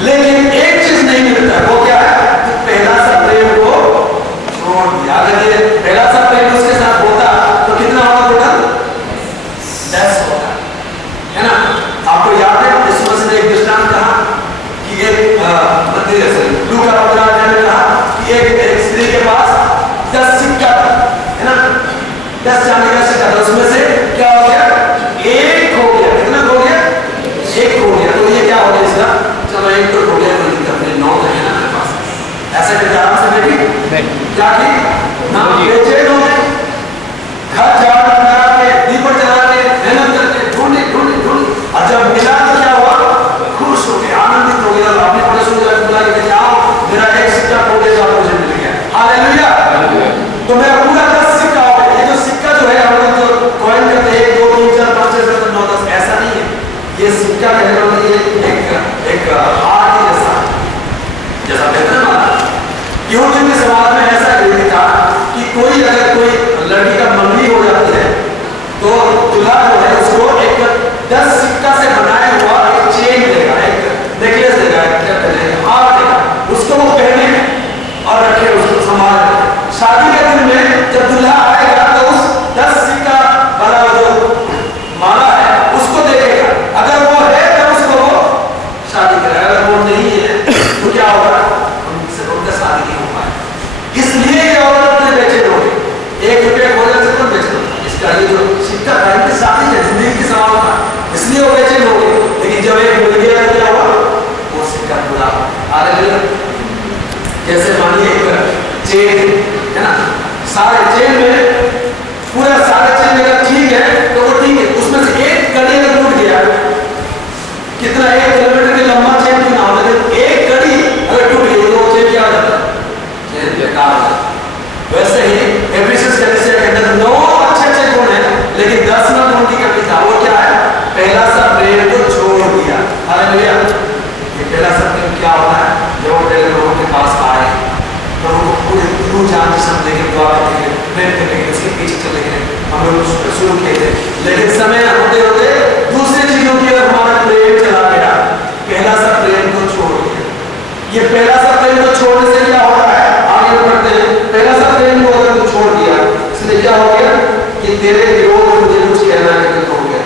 लेकिन एक चीज नहीं मिलता है, वो क्या है? कि पहला सा प्रेम को छोड़ दिया। अगर ये पहला सा प्रेम उसके साथ होता तो कितना होता टोटल? 10 होता है ना। आपको याद है यीशु मसीह ने एक दृष्टांत कहा कि एक लूका 15 में कहा कि एक स्त्री के पास 10 सिक्का है ना, 10 चांदी का सिक्का था, उसमें से क्या हो गया? एक हो गया। कितना हो गया? एक हो गया। तो ये क्या हो गया इसका? चलो एक तो हो गया, कोई दिक्कत नहीं, 9 है ना मेरे पास। ऐसा करके आराम से बैठी क्या की ना, बेचैन हो गए, घर झाड़ लगा के, दीपक जला के, मेहनत करके ढूंढी ढूंढी ढूंढी, और जब मिला तो क्या हुआ? खुश हो गए, आनंदित हो गए, और अपने पड़ोसी को बुला के आओ, मेरा एक सिक्का खो गया तो मुझे मिल गया। हालेलुया। तो मेरा पूरा 10 सिक्का हो गया। ये जो सिक्का जो है हम लोग जो कॉइन करते हैं 1 2 3 4 5 6 7 9 10, ऐसा नहीं है। ये सिक्का कहने का मतलब ये एक हार की जैसा कहते हैं ना। यहूदियों के समाज में ऐसा रीति था कि कोई अगर कोई लड़की का मंगनी हो जाती है तो दूल्हा जो है उसको एक 10 सिक्का से बनाया हुआ एक चेन देगा, एक नेकलेस देगा, क्या कहते हैं, हार देगा, उसको वो पहने और रखे, उसको संभाल रखे। शादी के दिन में जब दूल्हा आएगा तो उस 10 सिक्का वाला जो माला है उसको देखेगा, अगर वो है तो उसको वो शादी करेगा, अगर वो नहीं है तो क्या होगा? उनका शादी नहीं हो पाएगा। इसलिए ये औरत ने बेचे लोग 1 रुपये खोजा से तो बेच दो इसका, ये जो सिक्का था इनकी शादी है, जिंदगी की सवाल था, इसलिए वो बेचे लोग। लेकिन जब एक मिल गया तो क्या हुआ? वो सिक्का पूरा हालेलुया। जैसे मानिए एक चेन है ना, सारे चेन में पूरा सारे चेन अगर ठीक है तो वो ठीक है, उसमें से एक कड़ी अगर टूट गया, कितना 1 किलोमीटर के लंबा चेन क्यों ना हो, लेकिन एक कड़ी अगर टूट गई तो वो चेन क्या हो जाता है? चेन बेकार हो जाता है। वैसे ही एफिसियंस कलीसिया के अंदर 9 अच्छे गुण हैं, लेकिन 10वां गुण की कमी था। वो क्या है? पहला सा प्रेम को छोड़ दिया। हालेलुया। ये पहला सा प्रेम क्या होता है? जब वो पहले लोगों के पास आए, प्रभु को पूरे दिल जान के समझने के, दुआ करने के, प्रेम करने के, उसके पीछे चले गए, हम लोग शुरू किए थे। लेकिन समय होते होते दूसरी चीजों की ओर हमारा प्रेम चला गया, पहला सा प्रेम को छोड़ दिया। ये पहला सा प्रेम को छोड़ने से क्या होता है? आगे बढ़ते हैं। पहला सा प्रेम को अगर तू छोड़ दिया, इसलिए क्या हो गया कि तेरे विरोध में मुझे कुछ कहना है कि हो गया।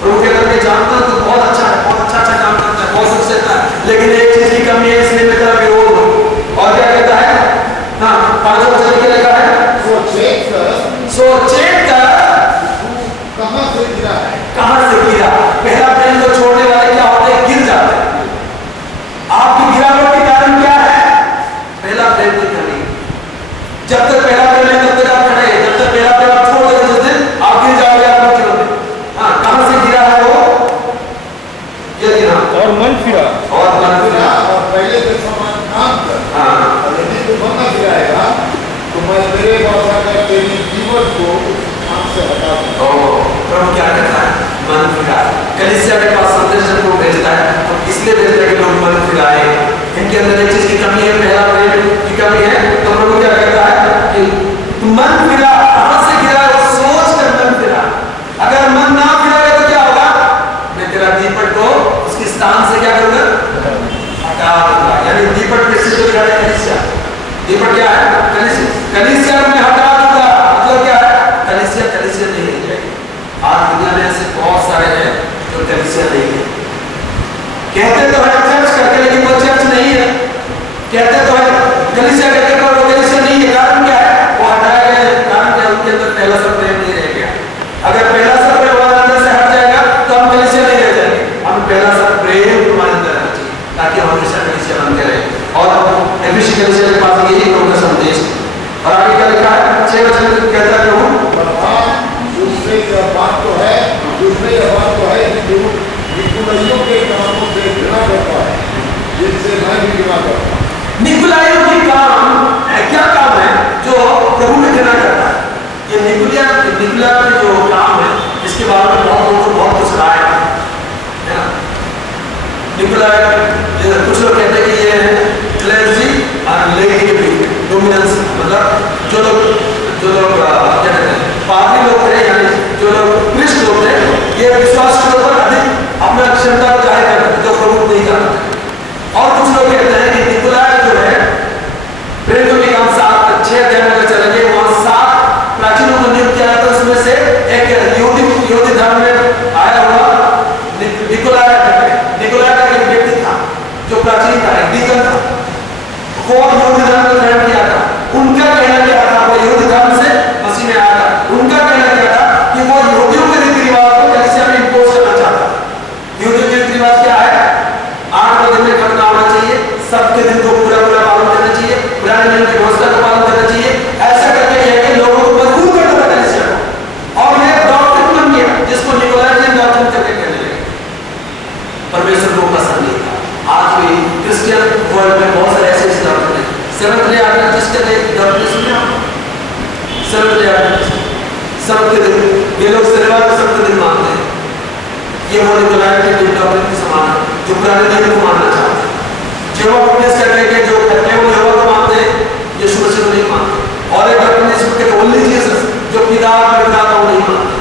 प्रभु कहता है जानता हूं तू बहुत अच्छा है, बहुत अच्छा काम करता है, बहुत सक्सेस है, लेकिन एक चीज की कमी है, इसलिए मेरा विरोध हो। और क्या कहता है? हाँ, 5 वचन क्या लिखा है? सो चेक कर कहां से गिरा है, कहां से गिरा। पहला प्रेम को छोड़ने वाले क्या होते हैं? गिर जाते हैं। आपकी गिरावट के कारण क्या है? पहला प्रेम की कमी। जब तक पहला प्रेम है तब तक आप खड़े हैं, जब तक पहला प्रेम आप छोड़ देंगे जिस दिन आप गिर जाओगे, आप लोग गिरोगे। हाँ, कहां से गिरा है वो? ये गिरा और मन फिरा, और पहले के समान काम कर। हाँ, यदि तू मन गिराएगा तो मैं मेरे वादा कर तेरी जीवन को आंख से हटा दूंगा। प्रभु क्या कहता है? मन फिरा। कलीसिया के पास संदेश को भेजता है, तो इसलिए भेजता है कि लोग मन फिराए। इनके अंदर एक चीज की कमी है, पहला प्रेम की कमी है। तो प्रभु क्या कहता है कि मन फिरा। कहां से गिरा? सोच कर मन फिरा। अगर मन ना फिराएगा तो क्या होगा? मैं तेरा दीपक को उसके स्थान से क्या करूंगा? हटा दूंगा। यानी दीपक किससे जो गिरा है? कलीसिया। दीपक क्या है? कलीसिया में हटा दूंगा। मतलब क्या है? कलीसिया नहीं रह जाएगी। आज दुनिया में ऐसे बहुत सारे हैं जो कलीसिया नहीं है, कहते तो है चर्च करके, लेकिन वो चर्च नहीं है। कहते तो है कलीसिया करके, पर वो कलीसिया नहीं है। कारण क्या है? वो हटाया गया। कारण क्या? उनके अंदर पहला सा प्रेम नहीं रह गया। अगर पहला सा प्रेम हमारे अंदर से हट जाएगा तो हम कलीसिया नहीं रह जाएंगे। हम पहला सा प्रेम हमारे अंदर रहना चाहिए ताकि हम हमेशा कलीसिया बनते रहे। और एफिसी कलीसिया के पास यही प्रभु का संदेश। और आगे क्या लिखा है? 6 वचन कहता है प्रभु, दूसरे यह बात तो है कि निकुलाइयों के कामों से घृणा करता है, जिनसे मैं भी घृणा करता हूं। निकुलाइयों की काम क्या काम है जो प्रभु में घृणा करता है? ये निकुलिया के जो काम है, इसके बारे में बहुत लोगों को बहुत कुछ रहा है ना। निकुला कुछ लोग कहते हैं कि ये क्लेर्जी और लेडी के बीच डोमिनेंस, मतलब जो लोग क्या कहते हैं, पादरी लोग थे, यानी जो लोग क्रिस्ट लोग थे, ये विश्वास के ऊपर अधिक अपना क्षमता को जाहिर करते थे, जो प्रभु नहीं करते। और जो प्राचीन था, डीकन था, वो युद्ध धर्म को ग्रहण किया था। उनका कहना क्या था? वो युद्ध धर्म से मसीह में आया था। उनका कहना क्या था कि वो यहूदियों के रीति रिवाज को कलीसिया में इंपोज करना चाहता। यहूदियों के रीति रिवाज क्या है? 8 दिन में खतना होना चाहिए, सबके दिन को पूरा पूरा पालन करना चाहिए, पुराने नियम की व्यवस्था को पालन करना चाहिए। ऐसा करके यह कि लोगों को मजबूर करना था कलीसिया को, और यह डॉक्ट्रिन बन गया जिसको निकोलाइटियन डॉक्ट्रिन करके कहने लगे। परमेश्वर को पसंद नहीं था। आज भी क्रिश्चियन वर्ल्ड में बहुत सारे ऐसे डॉक्ट्रिन हैं। सेवंथ डे एडवेंटिस्ट के डॉक्ट्रिन सुने आप? सेवंथ डे एडवेंटिस्ट, सबके दिन, ये लोग शनिवार को सबके दिन मानते हैं। ये वो निकोलाइटियन डॉक्ट्रिन के समान है जो पुराने नियम को मानना चाहते हैं। जो विटनेस करने के जो करते हैं वो यहोवा को मानते हैं, यीशु मसीह को नहीं मानते। और एक डॉक्ट्रिन इसमें ओनली जीसस जो पिता परमेश्वर को नहीं मानते।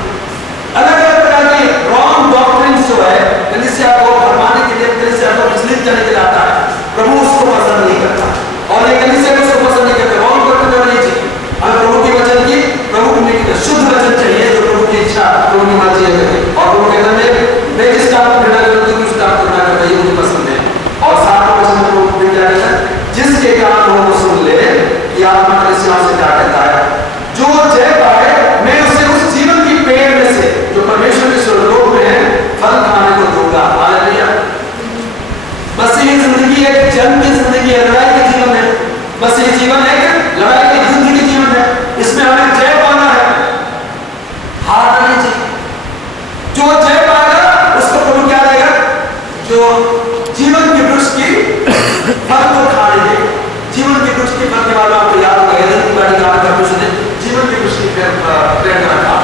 अलग अलग प्रकार के रॉन्ग डॉक्ट्रिन्स जो है कलीसिया को भरमाने के लिए, कलीसिया को मिसलीड करने के लिए आता है। प्रभु उसको पसंद नहीं करता, और ये कलीसिया को उसको पसंद नहीं करता। रॉन्ग डॉक्ट्रिन होना नहीं चाहिए। हमें प्रभु के वचन की, प्रभु के शुद्ध वचन चाहिए जो प्रभु की इच्छा, प्रभु की मर्जी है। और प्रभु कहता है मैं जिस काम को घृणा करता हूं, उस काम को घृणा करता, ये मुझे पसंद है। और 7वां वचन में प्रभु क्या कहता है? जिसके कान हो वो सुन ले कि आत्मा कलीसियाओं से क्या कहता है। जो जय पाए मैं उसे उस जीवन की पेड़ में से जो परमेश्वर के स्वर्गलोक में है फल खाने को दूंगा। हालेलुया। मसीही जिंदगी एक जन्म की जिंदगी है, लड़ाई का जीवन है। मसीही जीवन एक लड़ाई की जिंदगी जीवन है। इसमें हमें जय पाना है, हारना नहीं चाहिए। जो जय पाएगा उसको प्रभु क्या देगा? जो जीवन के वृक्ष की फल को खाने देगा। जीवन के वृक्ष के फल के बारे में आपको याद होगा, एदन की बाड़ी का परमेश्वर ने जीवन के वृक्ष की पेड़ रखा,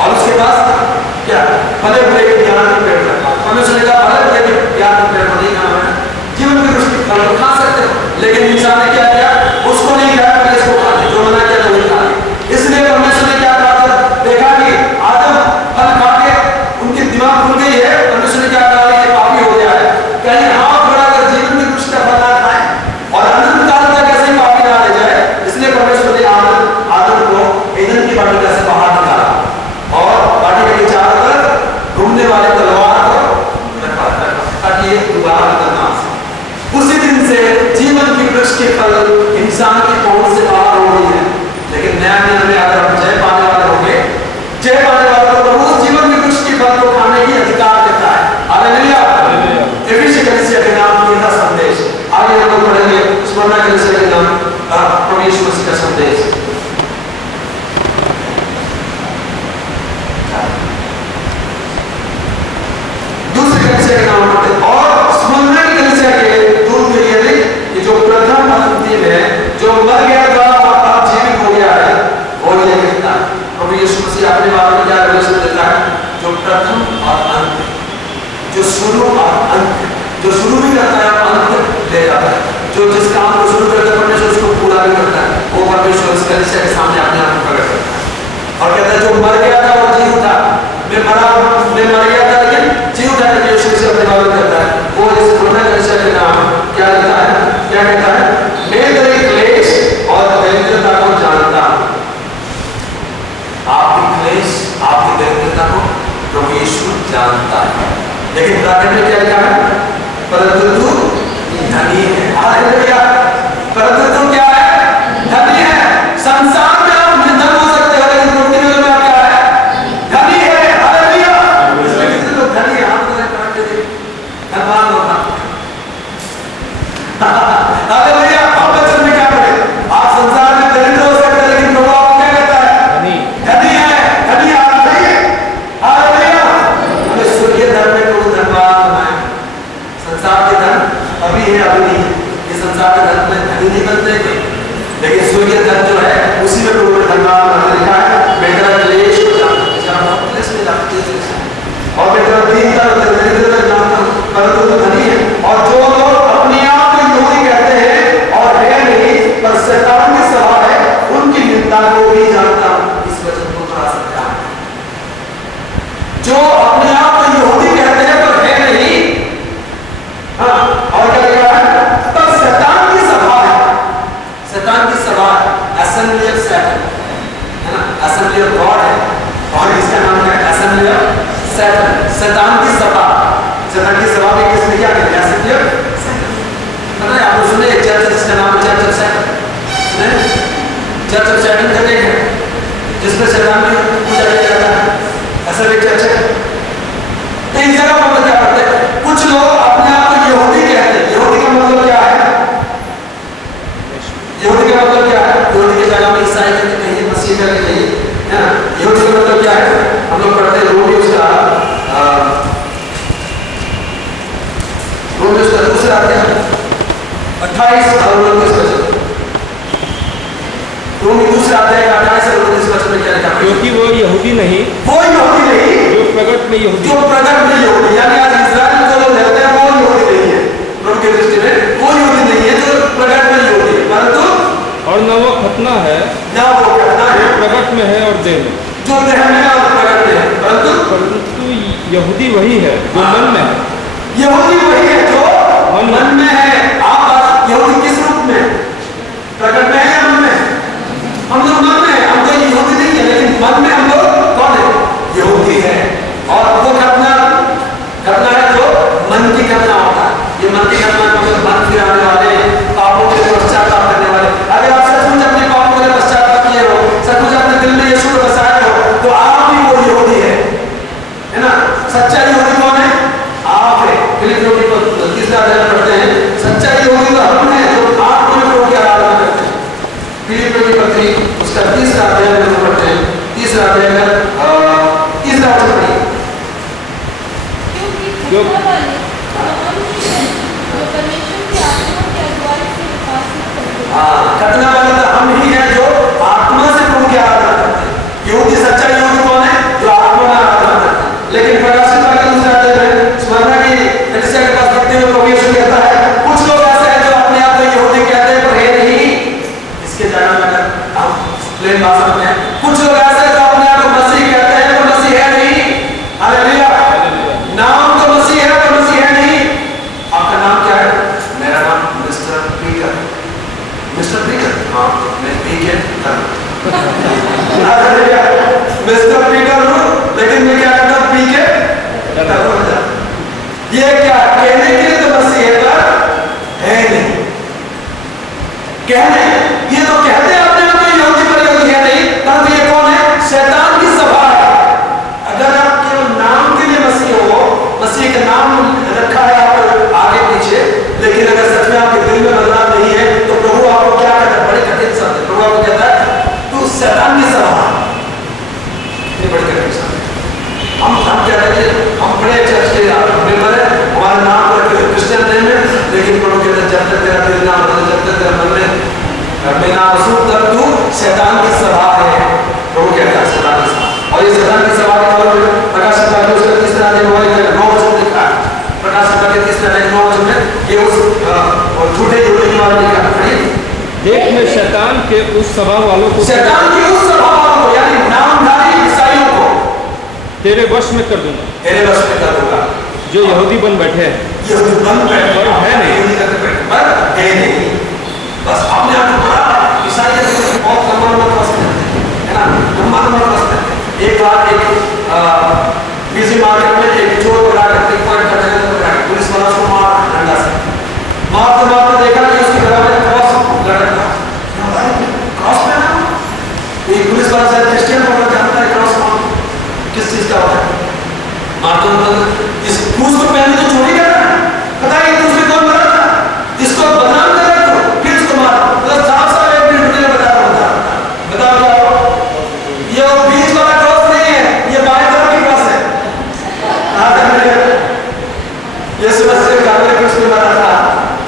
और उसके पास क्या फले फूले के ज्ञान के पेड़ रखा। परमेश्वर ने कहा फले फूले के ज्ञान के पेड़ को नहीं खाना है, जीवन के वृक्ष के फल को खा सकते हो। लेकिन इंसान ने क्या किया? उसको नहीं खाया, पहले इसको खा लिया। जो मना किया तो वही खा लिया। इसलिए परमेश्वर ने क्या कहा? देखा कि आदम फल खा के उनके दिमाग खुल गई है। परमेश्वर ने क्या कहा? ये पापी हो गया है, कहीं हाथ बढ़ाकर जीवन के वृक्ष का फल ना खाए और अनंत काल तक ऐसे पापी ना रह जाए। इसलिए परमेश्वर ने आदम को एदन की वाटिका से बाहर निकाला और वाटिका के चारों तरफ घूमने वाले तलवार को रखा ताकि ये दोबारा निकलना। उसी दिन से जीवन के वृक्ष के फल इंसान की पहुंच से बाहर हो गई है। लेकिन नया नियम में अगर हम जय पाने वाले होंगे, जय पाने वाले को प्रभु उस जीवन के वृक्ष के फल को खाने की अधिकार देता है। हालेलुया। एफिसी कलीसिया के नाम का संदेश आगे हम लोग पढ़ेंगे। स्मरणा कलीसिया के नाम प्रभु यीशु मसीह का संदेश। दूसरे कलीसिया के नाम पढ़ते हैं। और स्मरणा कलीसिया के दूत के लिए कि जो प्रथम अंतिम है, जो मर गया था और अब जीवित हो गया है, वो ये कहता है। प्रभु यीशु मसीह अपने बारे में क्या रिलेशन देता है? जो प्रथम और अंत, जो शुरू और अंत, जो शुरू भी करता है और अंत ले जाता है। जो जिस काम को शुरू करता है परमेश्वर उसको पूरा भी करता है। वो परमेश्वर इस कलीसिया के सामने अपने आप को प्रकट करता है और कहता है जो मर गया था वो जी उठा। मैं मर गया था लेकिन जी उठा करके यीशु मसीह अपने बारे में करता है। वो इस स्मरणा कलीसिया के नाम क्या लिखता है? क्या कहता है? मैं तेरे क्लेश और दरिद्रता को जानता हूं। आपकी क्लेश, आपकी दरिद्रता को प्रभु यीशु जानता है। लेकिन ब्रैकेट में क्या लिखा है? परंतु तू धनी है। हालेलुया। परंतु तू क्या है? धनी है। संसार में आप धन हो सकते हो, लेकिन प्रभु के नगर में आप क्या है? धनी है। हालेलुया। इसमें कितने लोग धनी हैं? आप लोग धनवान होगा। हालेलुया। आप वचन में क्या पढ़े? आप संसार में दरिद्र हो सकते हैं, लेकिन प्रभु आपको क्या कहता है? धनी है। धनी आप नहीं है। हालेलुया। हमें स्वर्गीय धन में प्रभु धनवान बनाए। संसार के धन अभी है, अभी नहीं है। ये संसार के धन में धनी नहीं बनते कोई, लेकिन स्वर्गीय धन जो है उसी में प्रभु ने धनवान बना लिखा है। बेटा क्लेश को जानता हूं, क्लेश में जानते हैं, और बेटा दीनता दरिद्रता जानता हूं, परंतु तो धनी है। और जो लोग अपने आप को यहूदी कहते हैं और है नहीं पर शैतान की सभा है, उनकी निंदा को भी जानता हूं। इस वचन को थोड़ा समझा। जो अपने आप को यहूदी कहते हैं पर है नहीं, हाँ, और क्या लिखा है? पर शैतान की सभा है। शैतान की सभा असेंबली ऑफ सैटन है ना, असेंबली ऑफ गॉड है, और इसका नाम है असेंबली ऑफ सैटन। शैतान की सभा। शैतान की सभा में किसने क्या किया? Assembly of Satan. बेसिकली नहीं है ना। यहूदी का मतलब क्या है? हम लोग पढ़ते हैं रोमियोस का दूसरा अध्याय 28 और 29 वचन। रोमी दूसरा अध्याय 28 और 29 वचन में क्या लिखा है? क्योंकि वो यहूदी नहीं वो यहूदी नहीं जो प्रकट में यहूदी, जो प्रकट में यहूदी, यानी आज इस्राएल में जो लोग रहते हैं वो यहूदी नहीं है, उनकी दृष्टि में वो यहूदी नहीं है जो प्रकट में यहूदी है, परंतु और न वो खतना है ना वो खतना है जो प्रकट में है और देह में, जो देह में है और प्रकट में है, परंतु यहूदी वही है जो मन में है। यहूदी वही है जो मन में है। आप यहूदी किस रूप में? प्रकट में है या मन में? हम लोग मन में है, हम तो यहूदी नहीं है, लेकिन मन में हम लोग कौन है? यहूदी है। और वो घटना है जो मन की घटना होता है। ये मन की घटना मतलब मन फिराने वाले, पापों के पश्चाताप करने वाले। अगर आप सचमुच अपने पापों के पश्चाताप किए हो, सचमुच अपने दिल में यीशु को बसाए हो, तो आप ही वो यहूदी है ना। सच्चा यहूदी कौन है? आप है। फिलिपियों की तीसरा अध्याय पढ़ते हैं, सच्चा यहूदी तो हम हैं जो आत्मा में प्रभु की आराधना करते हैं। फिलिपियों की पत्री उसका तीसरा अध्याय में पढ़ते हैं, तीसरा अध्याय में तीसरा वचन पढ़िए। जो परमेश्वर की आत्मा के अगुवाई से विकास करते हैं। खतना वाले तो हम ही हैं जो आत्मा से प्रभु की आराधना करते हैं। यहूदी सच्चा यहूदी कौन है? जो आत्मा में आराधना करते हैं। लेकिन प्रकाशित वाक्य दूसरा अध्याय में स्मरणा की कलीसिया के पास देखते हुए प्रभु यीशु कहता है, कुछ लोग ऐसे हैं जो अपने आप को यहूदी कहते हैं पर है नहीं। इसके जगह में अगर हम प्लेन भाषा में हैं, कुछ लोग ऐसे हैं जो अपने आप को मसीह कहते हैं पर मसीह है नहीं। हालेलुया। नाम तो मसीह है पर मसीह है नहीं। आपका नाम क्या है? मेरा नाम मिस्टर पीटर। Mister Peter? हाँ, मैं पीके मिस्टर पीटर हूँ, लेकिन मैं क्या करता हूँ? पीके ये क्या कहने के लिए तो मसीह है पर है नहीं। कहने ये तो कहते हैं अपने आप को यहूदी पर यहूदी है नहीं, परंतु ये कौन है? शैतान की सभा है। अगर आप केवल नाम के लिए मसीह हो, मसीह का नाम रखा है आप आगे पीछे, लेकिन अगर सच में आपके दिल में बदलाव नहीं है, तो प्रभु आपको क्या कहता है? बड़े कठिन शब्द है। प्रभु आपको कहता है तू शैतान की सभा है। ये बड़ी कठिन शब्द है। हम क्या कहते हैं? हम बड़े चर्च के मेंबर हैं, हमारा नाम रखे क्रिश्चियन नेम है, लेकिन प्रभु कहते हैं जब तक तेरा दिल ना बदले, जब तक तेरा मन में ना बसू, तब तू शैतान की सभा है। प्रभु कहता है शैतान की सभा। और ये शैतान की सभा के तौर पर प्रकाशित वाक्य उसका तीसरा अध्याय 9 वचन लिखा है। प्रकाशित वाक्य तीसरा अध्याय 9 वचन में ये उस झूठे यहूदी के बारे में लिखा है। देख में शैतान के उस सभा वालों को, शैतान की उस सभा वालों को, यानी नामधारी ईसाइयों को तेरे वश में कर दूंगा, तेरे वश में कर दूंगा, जो यहूदी बन बैठे हैं यहूदी बन बैठे पर है नहीं। यहूदी करके बैठे पर है नहीं। बस अपने आप को बड़ा ईसाई बहुत लंबा बसते है ना, लंबा बसते हैं। एक बार एक बिजी मार्केट में एक चोर पकड़ा कर पिक पॉइंट करने लगा, पुलिस वाला उसको मार डंडा से मारते देखा कि उसके गला में क्रॉस लटक रहा। क्रॉस पहना ये पुलिस वाला शायद क्रिश्चियन होगा, जानता है क्रॉस किस चीज का होता है। मारते इस क्रूस को पहनने तो चोरी कर रहा है, पता है दूसरे कौन मरा था, इसको बदनाम कर रहा है, फिर इसको मार। मतलब 4 साल 1 मिनट में बता रहा था। बताओ क्या ये वो बीच वाला क्रॉस नहीं है, ये बाएं तरफ की क्रॉस है। यीशु मसीह काले क्रूस पे मरा था,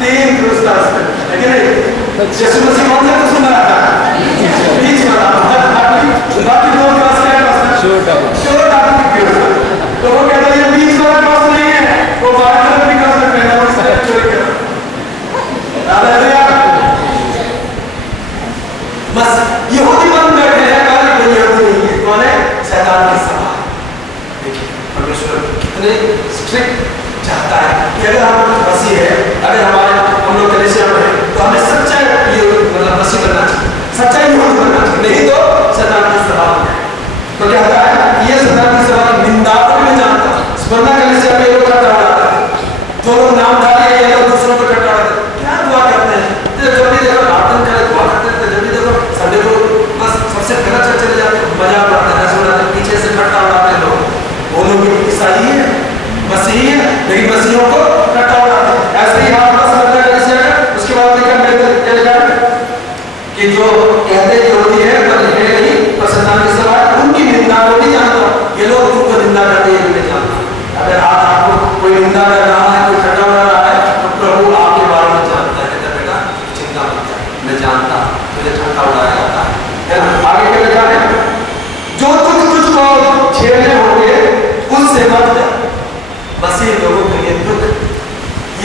3 क्रूस था उसमें, लेकिन यीशु मसीह कौन से क्रूस पे मरा था? बीच वाला। बाकी 2 क्रॉस क्या क्रॉस था? छोटा तो वो कहता है ये बीच वाला क्रॉस नहीं है, वो बाएं तरफ की क्रॉस में पहना हुआ है, चोरी कर। हालेलुया। बस यहूदी बन बैठे हैं, पर कोई यहूदी नहीं है। कौन है? शैतान की सभा। देखिए परमेश्वर कितने स्ट्रिक्ट चाहता है कि अगर हम मसीह है, अगर हम लोग कलीसिया में हैं, तो हमें सच्चा मतलब मसीह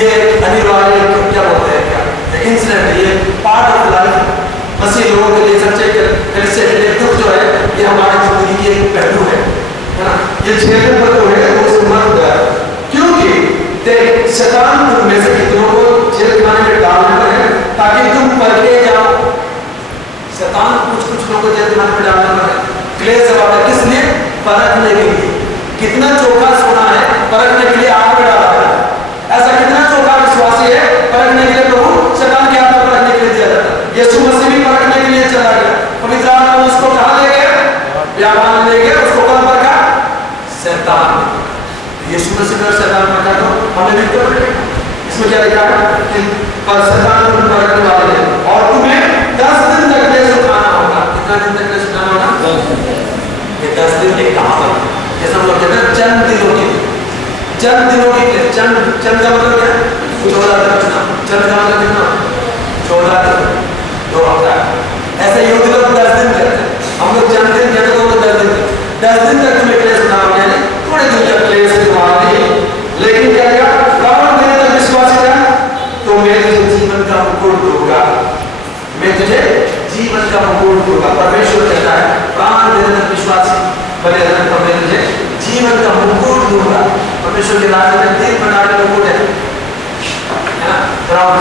ये अनिवार्य क्या बोलते हैं, क्या इंसिडेंट है, ये पार्ट ऑफ लाइफ। मसीह लोगों के लिए सच्चे कलीसिया के लिए दुख जो है ये हमारी जिंदगी की एक पहलू है ना। ये झेलने पर जो है वो सम्मान है, क्योंकि देख शैतान तुम में से कितनों को जेल खाने में डालने पर है ताकि तुम परखे जाओ। शैतान कुछ लोगों को जेल खाने में डालने पर है, क्लेश जवाब है, किस लिए? परखने के लिए। कितना चोखा सोना है परखने के लिए आग में डाला है। ऐसा कितना चोखा विश्वासी है परखने के लिए प्रभु शैतान के हाथ में परखने के लिए दिया जाता है। यीशु मसीह भी परखने के लिए चला गया, पवित्र आत्मा उसको कहां ले गया? व्यापार ले गया, उसको कहां परखा? शैतान। यीशु मसीह ने शैतान परखा तो हमें भी तो इसमें क्या लिखा है कि पर शैतान को परखने वाले हैं और तुम्हें 10 दिन तक क्लेश उठाना होगा। कितना दिन तक क्लेश उठाना होगा? ये 10 दिन के कहां पर? जैसे हम लोग कहते हैं चंद दिनों की क्लेश। चंद का मतलब क्या है? 14 दिन। चंद का मतलब कितना? 14 दिन, 2 हफ्ता। ऐसे यहूदी लोग 10 दिन कहते हैं, हम लोग चंद दिन कहते हैं, तो 10 दिन। 10 दिन तक तुम्हें क्लेश उठाना, यानी थोड़े दिन तक क्लेश उठाना नहीं। लेकिन क्या कहा? प्राण देने तक विश्वास किया तो मैं तुझे जीवन का मुकुट दूंगा। मैं तुझे जीवन का मुकुट दूंगा। परमेश्वर कहता है प्राण देने तक विश्वास बने रहने पर मैं तुझे जीवन का मुकुट दूंगा। परमेश्वर के राज्य में 3 प्रकार के मुकुट है ना, क्राउन।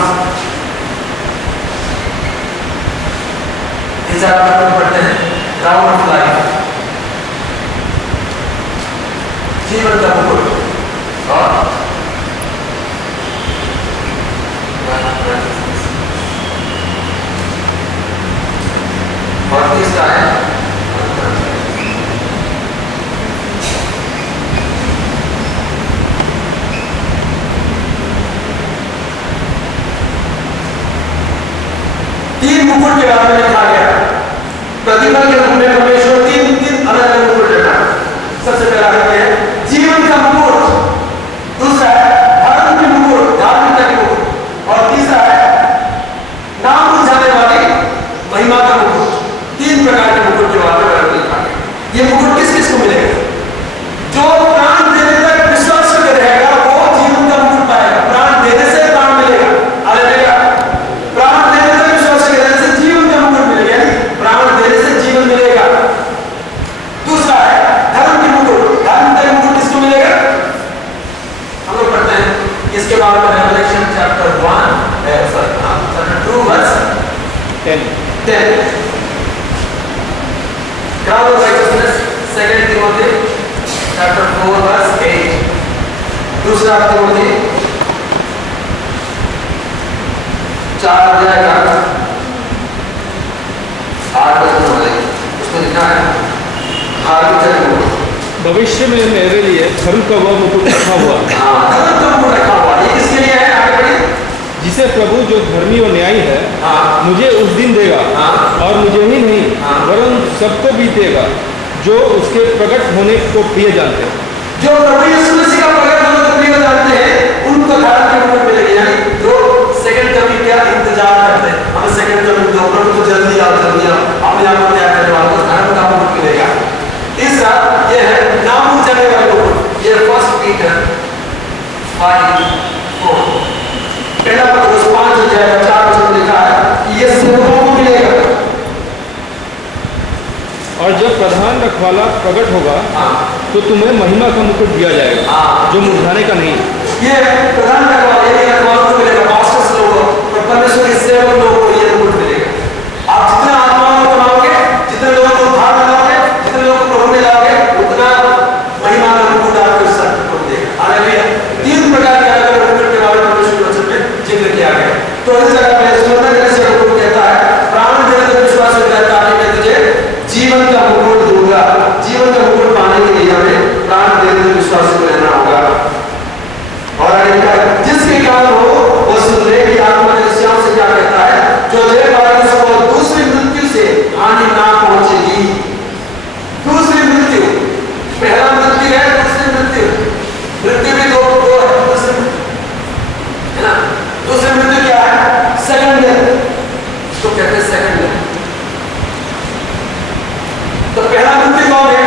तीसरा हम पढ़ते हैं क्राउन ऑफ लाइफ, जीवन का मुकुट। और तीसरा है मुकुट के बारे में लिखा गया। प्रतिभा के रूप में परमेश्वर 3 अलग-अलग मुकुट देता है। सबसे पहला है जीवन का मुकुट, दूसरा है धर्म के मुकुट, धार्मिकता के मुकुट, और तीसरा है नाम बुझाने वाली महिमा का मुकुट। 3 प्रकार के मुकुट के बारे में लिखा गया। ये मुकुट किस किस को मिलेगा? जो प्राण देने तक विश्वास करके रहेगा वो जीवन का मुकुट पाएगा। प्राण देने से प्राण मिलेगा। हालेलुया। प्राण देने तक विश्वास करने से जीवन का मुकुट मिलेगा, प्राण देने से जीवन मिलेगा। दूसरा है धर्म के मुकुट। धर्म का मुकुट किसको मिलेगा? हम लोग पढ़ते हैं इसके बारे में revelation chapter 2 verse 10। Crown of righteousness, 2 Timothy chapter 4 verse 8। दूसरा तिमोथी 4 अध्याय का 8 वचन, उसमें लिखा है धार्मिकता का मुकुट। भविष्य में मेरे लिए धर्म का वह मुकुट रखा हुआ। धर्म का मुकुट रखा हुआ। ये किसके लिए है? आगे बढ़िए। जिसे प्रभु जो धर्मी और न्यायी है मुझे उस दिन देगा, और मुझे ही नहीं वरन सबको भी देगा जो उसके प्रकट होने को प्रिय जानते हैं। जो प्रभु यीशु मसीह का प्रकट होने को प्रिय जानते हैं उनको धर्म के मुकुट मिलेगी। यानी जो सेकंड कमिंग का इंतजार करते हैं, हमें सेकंड कमिंग दो, प्रभु तो जल्दी आओ अपने आप को तैयार करने वालों को धर्म का मुकुट मिलेगा। तीसरा ये है नाम बुझाने वाले मुकुट। ये 1 पीटर 5:4 पहला पत्रस 5 अध्याय 4 वचन लिखा है कि ये सेवकों को मिलेगा। और जब प्रधान रखवाला प्रकट होगा तो तुम्हें महिमा का मुकुट दिया जाएगा जो मुरझाने का नहीं। ये प्रधान रखवाला को मिलेगा, पास्टर्स लोगों को और परमेश्वर के सेवक लोगों को ये मुकुट मिलेगा। आप जितना आत्माओं को बनाओगे, जितने लोगों को उद्धार बनाओगे, जितने लोगों को प्रभु में लाओगे, उतना महिमा का मुकुट आपको सबको देगा। हालेलुया। 3 प्रकार के अलग-अलग मुकुट के बारे में परमेश्वर के वचन में जिक्र किया गया। तो इस जगह पे सुनना कैसे मुकुट कहता है प्राण देने तक विश्वास करता है कि मैं तुझे जीवन का मुकुट दूंगा। जीवन का मुकुट पाने के लिए हमें प्राण देने तक विश्वास रहना होगा। और जिसके कारण हो वो सुन ले कि आत्मा के श्याम से क्या कहता है, जो ले पाए उसको दूसरी मृत्यु से हानि ना पहुंचेगी। दूसरी मृत्यु, पहला मृत्यु है, दूसरी मृत्यु भी दो है। है ना? दूसरी मृत्यु क्या है? सेकंड डेथ, इसको कहते हैं सेकंड डेथ। तो पहला मृत्यु कौन है?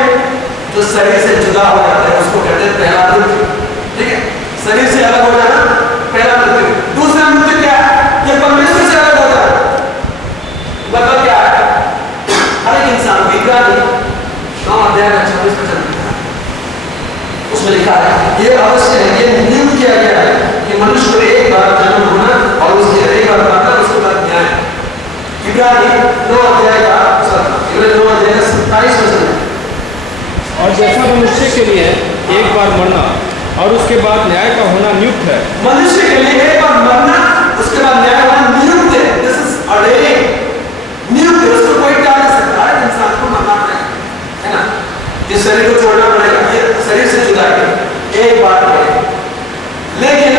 जो शरीर से जुदा हो जाता है उसको कहते हैं पहला मृत्यु। ठीक है, शरीर से अलग हो जाना पहला मृत्यु। एक बार मरना और उसके बाद न्याय का होना नियुक्त है। मनुष्य के लिए एक बार मरना, उसके बाद न्याय होना नियुक्त है। दिस इज ऑर्डेन्ड, नियुक्त है। उसको कोई टाल नहीं सकता है। इंसान को मरना पड़ेगा, है ना। इस शरीर को छोड़ना पड़ेगा, ये शरीर से जुदा है, एक बार पड़ेगा। लेकिन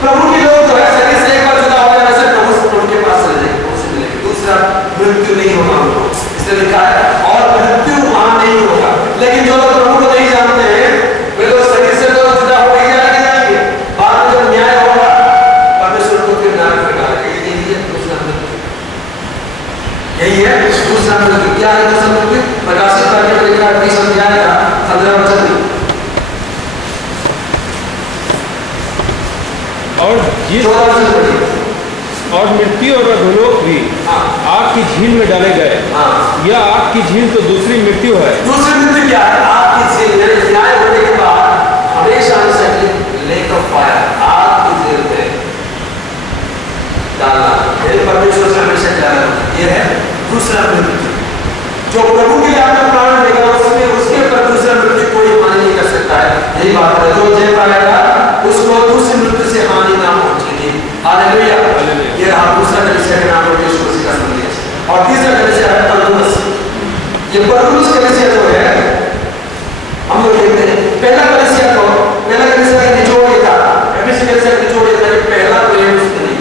प्रभु के लोग जो है शरीर से एक बार जुदा हो जाने से प्रभु के पास चले जाएंगे, प्रभु से मिलेंगे। दूसरा मृत्यु नहीं होगा उनको, इसलिए लिखा है और मृत्यु वहां नहीं होगा। लेकिन जो लोग प्रभु को नहीं जानते हैं वे लोग शरीर से तो जुदा हो ही जाएंगे। बाद में जब न्याय होगा परमेश्वर को फिर न्याय करेगा। यही है दूसरा मृत्यु, यही है दूसरा मृत्यु। क्या है दूसरा मृत्यु? प्रकाशित वाक्य में लिखा है 20 अध्याय का 15 वचन। और मृत्यु और अधोलोक भी आग की झील में डाले गए। यह आग की झील तो दूसरी मृत्यु है। दूसरी मृत्यु क्या है? आग की झील। न्याय होने के बाद हमेशा लेक ऑफ फायर, आग की झील में डालना। परमेश्वर से हमेशा डालना, यह है दूसरा मृत्यु। जो प्रभु के लिए अपना प्राण देगा उसमें उसके ऊपर दूसरा मृत्यु कोई हानि नहीं कर सकता है। यही बात है, जो जी पाएगा उसको दूसरी मृत्यु से हानि ना पहुंचेगी। हालेलुया। ये रहा दूसरा कलीसिया के नाम पर यीशु मसीह का संदेश। और तीसरा कलीसिया है परगमुस। ये परगमुस कलीसिया जो है हम लोग देखते हैं, पहला कलीसिया का निचोड़ ये था, एफएसी कलीसिया का निचोड़ ये था कि पहला प्रेम उसमें नहीं।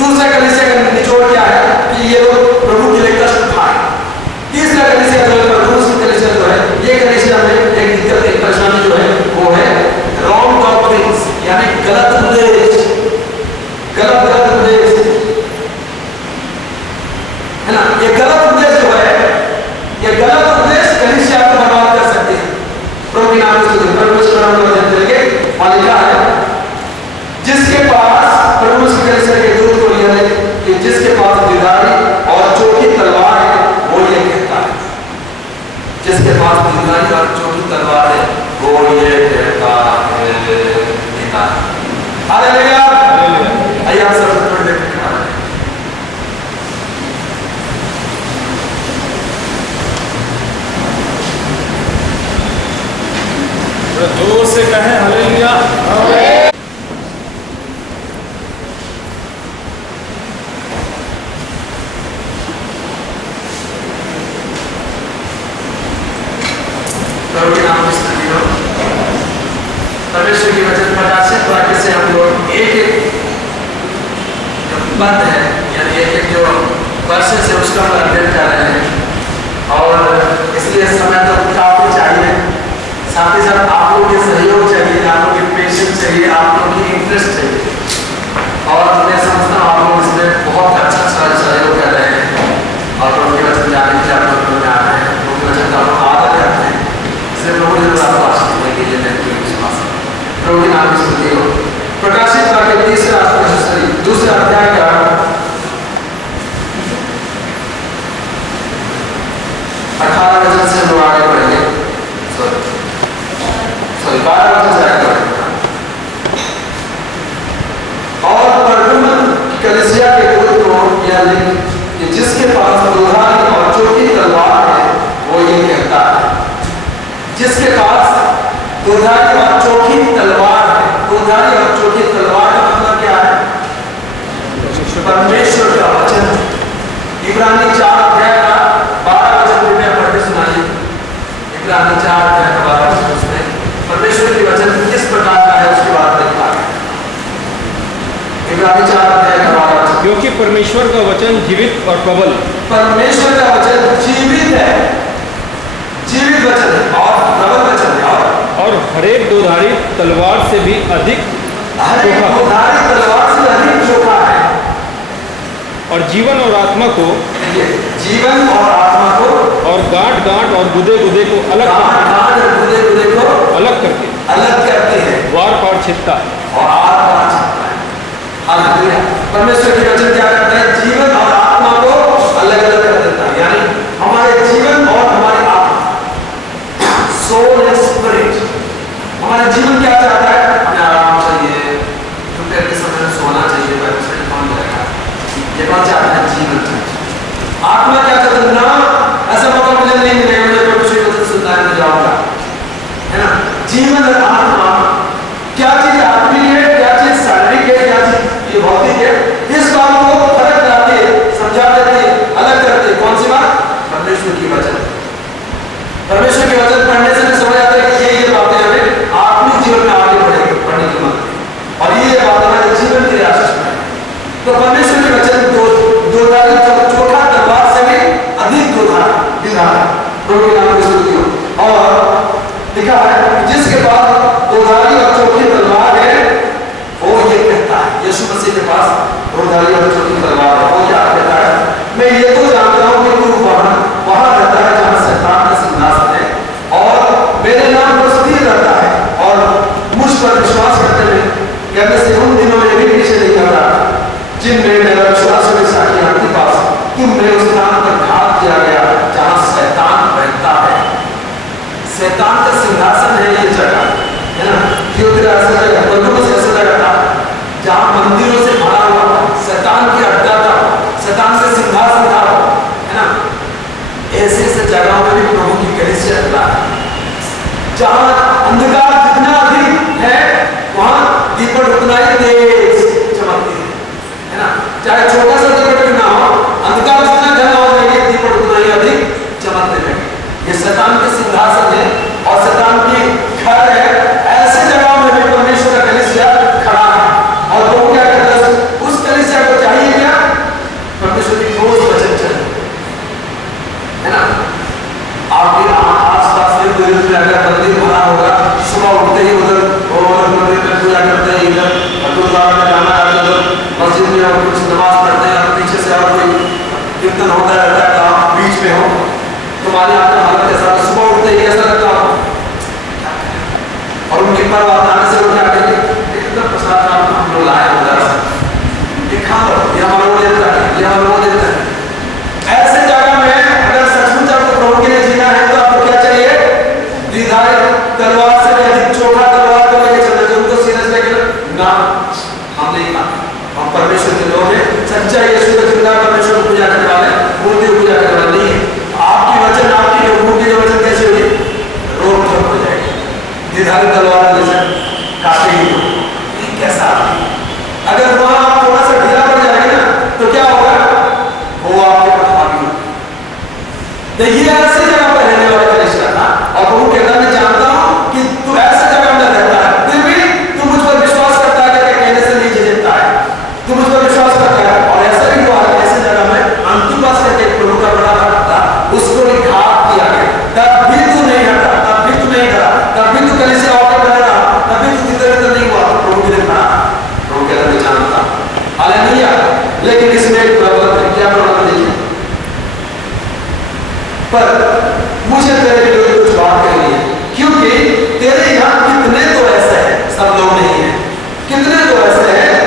दूसरा कलीसिया का निचोड़ क्या है कि ये लोग प्रभु के लिए कष्ट उठाए। तीसरा कलीसिया जो है परगमुस कलीसिया जो है, ये कलीसिया में एक दिक्कत, एक परेशानी जो है वो है रॉन्ग डॉक्ट्रिन्स, यानी गलत उपदेश, गलत उपदेश, है ना। ये गलत उपदेश जो है, ये गलत उपदेश कलीसिया को बर्बाद कर सकते हैं। प्रभु के नाम से परमेश्वर नाम को देते हैं और लिखा है जिसके पास परमेश्वर के कलीसिया के दूत को लिया है कि जिसके पास दिदारी और चोटी तलवार है वो ये कहता है, जिसके पास दिदारी और चोटी तलवार है वो ये कहता है। हालेलुया। आइए आप सब थोड़ी देर के बाद जोर से कहें हालेलुया। प्रभु के नाम से परमेश्वर की वचन प्रकाशित वाक्य से हम लोग एक बंद है, यानी एक जो वर्ष से उसका अध्ययन कर रहे हैं। और इसलिए समय तो काफी चाहिए, साथ ही साथ आप लोग के सहयोग चाहिए, आप लोग के पेशेंस चाहिए, आप लोग की इंटरेस्ट चाहिए। और मैं समझता हूँ आप लोग इसमें बहुत अच्छा सहयोग कर रहे हैं और प्रभु के वचन जाने के आप लोग आ रहे हैं, प्रभु के वचन का आप आदर करते हैं, इसलिए प्रभु जरूर आपको आशीष देंगे। ये मैं विश्वास है। प्रभु के नाम की स्तुति हो। प्रकाशित वाक्य दूसरा अध्याय का 18 वचन से हम आगे बढ़ेंगे। सॉरी 12 वचन से आगे बढ़ेंगे। और परगमुस कलीसिया के दूत को यह लिख कि जिसके पास दुधारी और चोटी तलवार है वो ये कहता है, जिसके पास दुधारी और चोटी तलवार है। दुधारी और चोटी तलवार का मतलब क्या है? परमेश्वर का वचन। इब्रानी 4 अध्याय का 12 वचन में पढ़कर सुनाइए। इब्रानी 4 अध्याय का 12 वचन, उसमें परमेश्वर के वचन किस प्रकार का है उसके बाद लिखा है। इब्रानी 4 अध्याय का 12 वचन। क्योंकि परमेश्वर का वचन जीवित और प्रबल, परमेश्वर का वचन जीवित है, जीवित वचन है और प्रबल वचन है और हरेक दोधारी तलवार से भी अधिक चोखा है और जीवन और आत्मा को, जीवन और आत्मा को, और गांठ गांठ और गुदे गुदे को अलग करके वार पार छिदता है और आर पार छिदता है। हालेलुया। परमेश्वर के वचन क्या करता है? जीवन और आत्मा को अलग अलग कर देता है, यानी हमारे जीवन और हमारी आत्मा, सोल एंड स्पिरिट। हमारा जीवन क्या चाहता है? हमें आराम चाहिए, दोपहर के समय में सोना चाहिए, ये बात चाहता है जीवन चाहिए। आत्मा क्या चाहता है? ना ऐसा मौका मुझे नहीं मिलेगा, मुझे परमेश्वर के वचन सुनना है, मैं जाऊंगा, है ना। तो परमेश्वर के वचन दोधारी चोखा तलवार से भी अधिक दोधार प्रभु के नाम की स्तुति हो। और लिखा है जिसके पास दोधारी और चोखी तलवार है वो ये कहता है, यीशु मसीह के पास दोधारी और चोखी तलवार है, वो क्या कहता है, मैं ये तो जानता हूं कि तू वहां रहता है जहां शैतान का सिंहासन है और मेरे नाम पर स्थिर रहता है और मुझ पर विश्वास करने से उन दिनों में भी पीछे नहीं कर रहा जिनमें मेरा विश्वास और साक्षी आपके पास तुमने उस स्थान पर घात किया गया जहां शैतान रहता है। शैतान का सिंहासन है ये जगह, है ना, ऐसा जगह बंदूक ऐसा जगह था जहां मंदिरों से भरा हुआ शैतान की अड्डा था, शैतान का सिंहासन था, है ना। ऐसे ऐसे जगहों में भी प्रभु की कलीसिया खुला है जहां अंधकार जितना अधिक है वहां दीपक उतना ही तेज चमकती है ना। चाहे छोटा सा दीपक ना हो, अंधकार जितना घना हो जाएगा दीपक उतना ही अधिक चमकने लगे। ये शैतान के सिंहासन है और शैतान की घर है। ऐसे जगहों में भी परमेश्वर का कलीसिया खड़ा है और वो क्या करता है, उस कलीसिया को चाहिए क्या, परमेश्वर की रोज वचन चाहिए, है ना। आपके आसपास में अगर मंदिर भरा होगा, सुबह उठते ही उधर मंदिर में पूजा करते हैं, इधर गुरुद्वारा में जाना है, उधर मस्जिद में और कुछ नमाज पढ़ते हैं और पीछे से और कोई कीर्तन होता रहता है, तो आप बीच में हो, तुम्हारे आपका हालत कैसा, सुबह उठते ही ऐसा लगता हो और उनके पर आने से वो क्या कहेंगे, एकदम प्रसाद हम लोग लाए उधर से खा लो, ये हमारा वो देता है, ये हमारा वो देता है। ऐसे जगह में अगर सचमुच आपको प्रभु के लिए जीना है तो आपको क्या चाहिए, द्विधारी तलवार से भी अधिक चोखा तलवार को लेके चलना चाहिए। उनको सीरियस लेकर ना, हम नहीं मानते, हम परमेश्वर के लोग हैं, सच्चा यीशु का जिंदा परमेश्वर को पूजा करने वाले, मूर्ति को पूजा करने वाले नहीं है। आपकी वचन, आपकी मूर्ति के वचन कैसे होगी, रोक ठोक हो जाएगी, द्विधारी तलवार जैसे काटेगी। कैसा अगर वहां आप थोड़ा सा ढीला पड़ जाएगा ना तो क्या होगा, वो आपके ऊपर हावी होगा। तो ये ऐसे जगह पर रहने वाला कलीसिया था और प्रभु कहता है मैं जानता हूं कि तू ऐसे जगह में रहता है, फिर भी तू मुझ पर विश्वास करता है, कि कहने से नहीं झिझकता है, तू मुझ पर विश्वास करता है। और ऐसा भी हुआ है ऐसे जगह में अंतिपास करके एक प्रभु का बड़ा भक्त था, उसको भी घात किया गया, तब भी तू नहीं हटा, तब भी तू नहीं डरा, तब भी तू कलीसिया होकर बना रहा, तब भी तू तितर नहीं हुआ, प्रभु के लिए खड़ा। प्रभु कहता मैं जानता, हालेलुया। लेकिन इसमें एक प्रॉब्लम है, क्या प्रॉब्लम है, पर मुझे तेरे लिए कुछ बात करनी है, क्योंकि तेरे यहाँ कितने तो ऐसे हैं, सब लोग नहीं हैं, कितने तो ऐसे हैं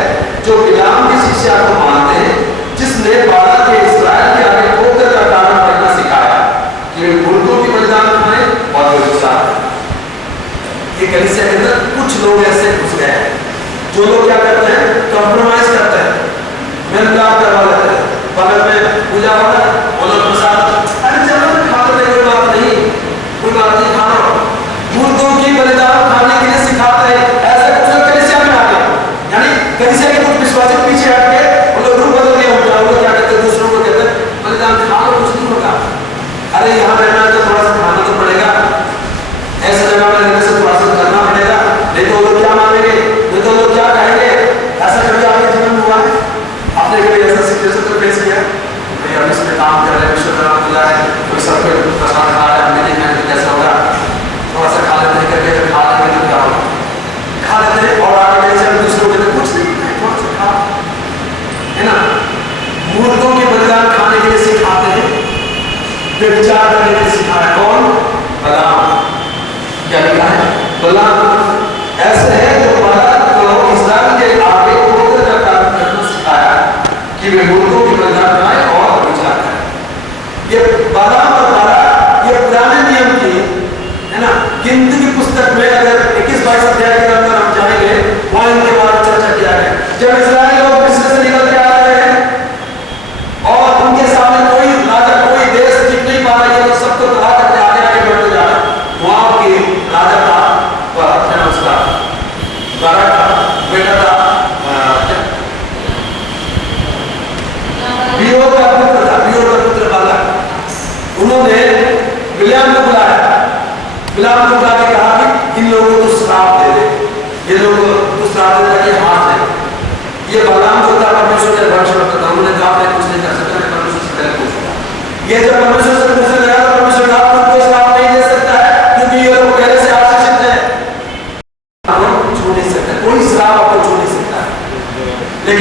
जो बिलाम की शिक्षा को मानते हैं, जिसने बाला के इस्राएल के आगे ठोकर का कारण करना सिखाया कि मूर्तों की बलिदान खाएं और वे उत्साह। ये कलीसिया के अंदर कुछ लोग ऐसे घुस गए हैं जो लोग क्या करते हैं, कॉम्प्रोमाइज करते हैं, मिलकार करवा लेते हैं, बगल में पूजा होगा और प्रसाद, अरे चलो खाते कोई बात नहीं,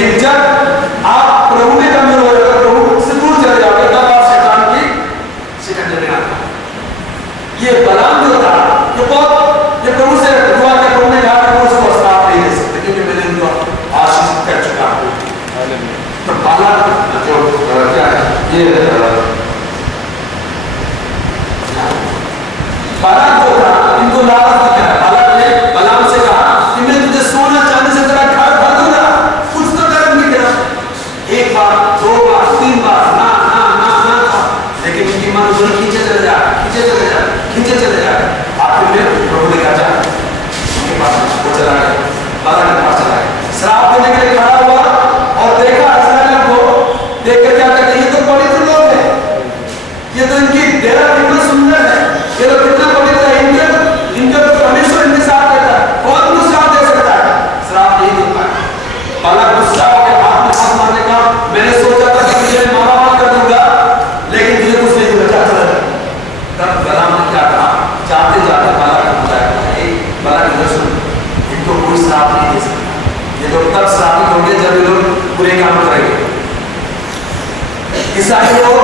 लेकिन जब आप प्रभु में कमजोर हो जाते, प्रभु से दूर चले जाते, तब आप शैतान की शिकंजे में आते हैं। ये बलाम जो था, ये प्रभु से दुआ के प्रभु ने कहा कि वो उसको श्राप नहीं दे सकते, क्योंकि मैंने उनको आशीष कर चुका हूं। तो बालाक जो क्या है, ये बालाक जो था, इनको लालच दिखाया। बालाक ने बलाम से कहा कि मैं तुझे सोना चांदी से तेरा घर भर दूंगा, कुछ तो कर नहीं तेरा। एक बार, दो बार, तीन बार, ना ना ना ना ना, लेकिन उनकी मन उधर खींचे चले जा, खींचे चले जा, खींचे चले जा। आखिर में प्रभु ने कहा जा, उनके पास वो चला गया, बालाक के पास चला गया, श्राप देने के लिए खड़ा हुआ और देखा इस्राएलियों को, देख कर क्या कहते हैं, ये तो पवित्र लोग हैं, ये तो इनकी डेरा कितना सुंदर है, ये तो कितना पवित्र है, इनका तो परमेश्वर इनके साथ रहता है, कौन उनको श्राप दे सकता है? श्राप नहीं दे पाया। बालाक गुस्सा होकर हाथ में हाथ मारने का, मैंने सोचा था कि तुझे मारा कर दूंगा, लेकिन तुझे कुछ नहीं बचा चला। तब बलाम ने क्या कहा, जाते जाते बालाक को बुलाया, बालाक इधर सुन, इनको कोई श्राप नहीं दे सकता, ये लोग तब श्रापित होंगे जब ये लोग बुरे काम करेंगे। ईसाई लोग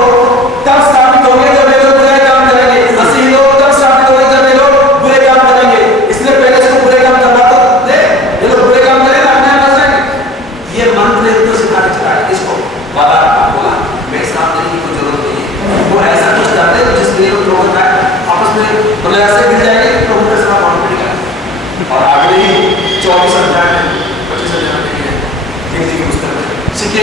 तब श्रापित होंगे जब ये लोग बुरे काम करेंगे, मसीही लोग तब श्रापित होंगे जब ये लोग बुरे काम करेंगे। इसलिए पहले इसको बुरे काम करना तो दे, ये लोग बुरे काम करेंगे, अपने आप बच जाएंगे। ये मंत्र इनको सिखा के चला है, इसको बालाक बोला मैं श्राप देने की कोई जरूरत नहीं है, वो ऐसा कुछ करते हैं जिसके लिए लोग आपस में मतलब ऐसे गिर जाएंगे कि प्रभु का श्राप ऑटोमेटिक है। और अगले ही 24 अध्याय में 25 अध्याय में जी की पुस्तक में सिक्के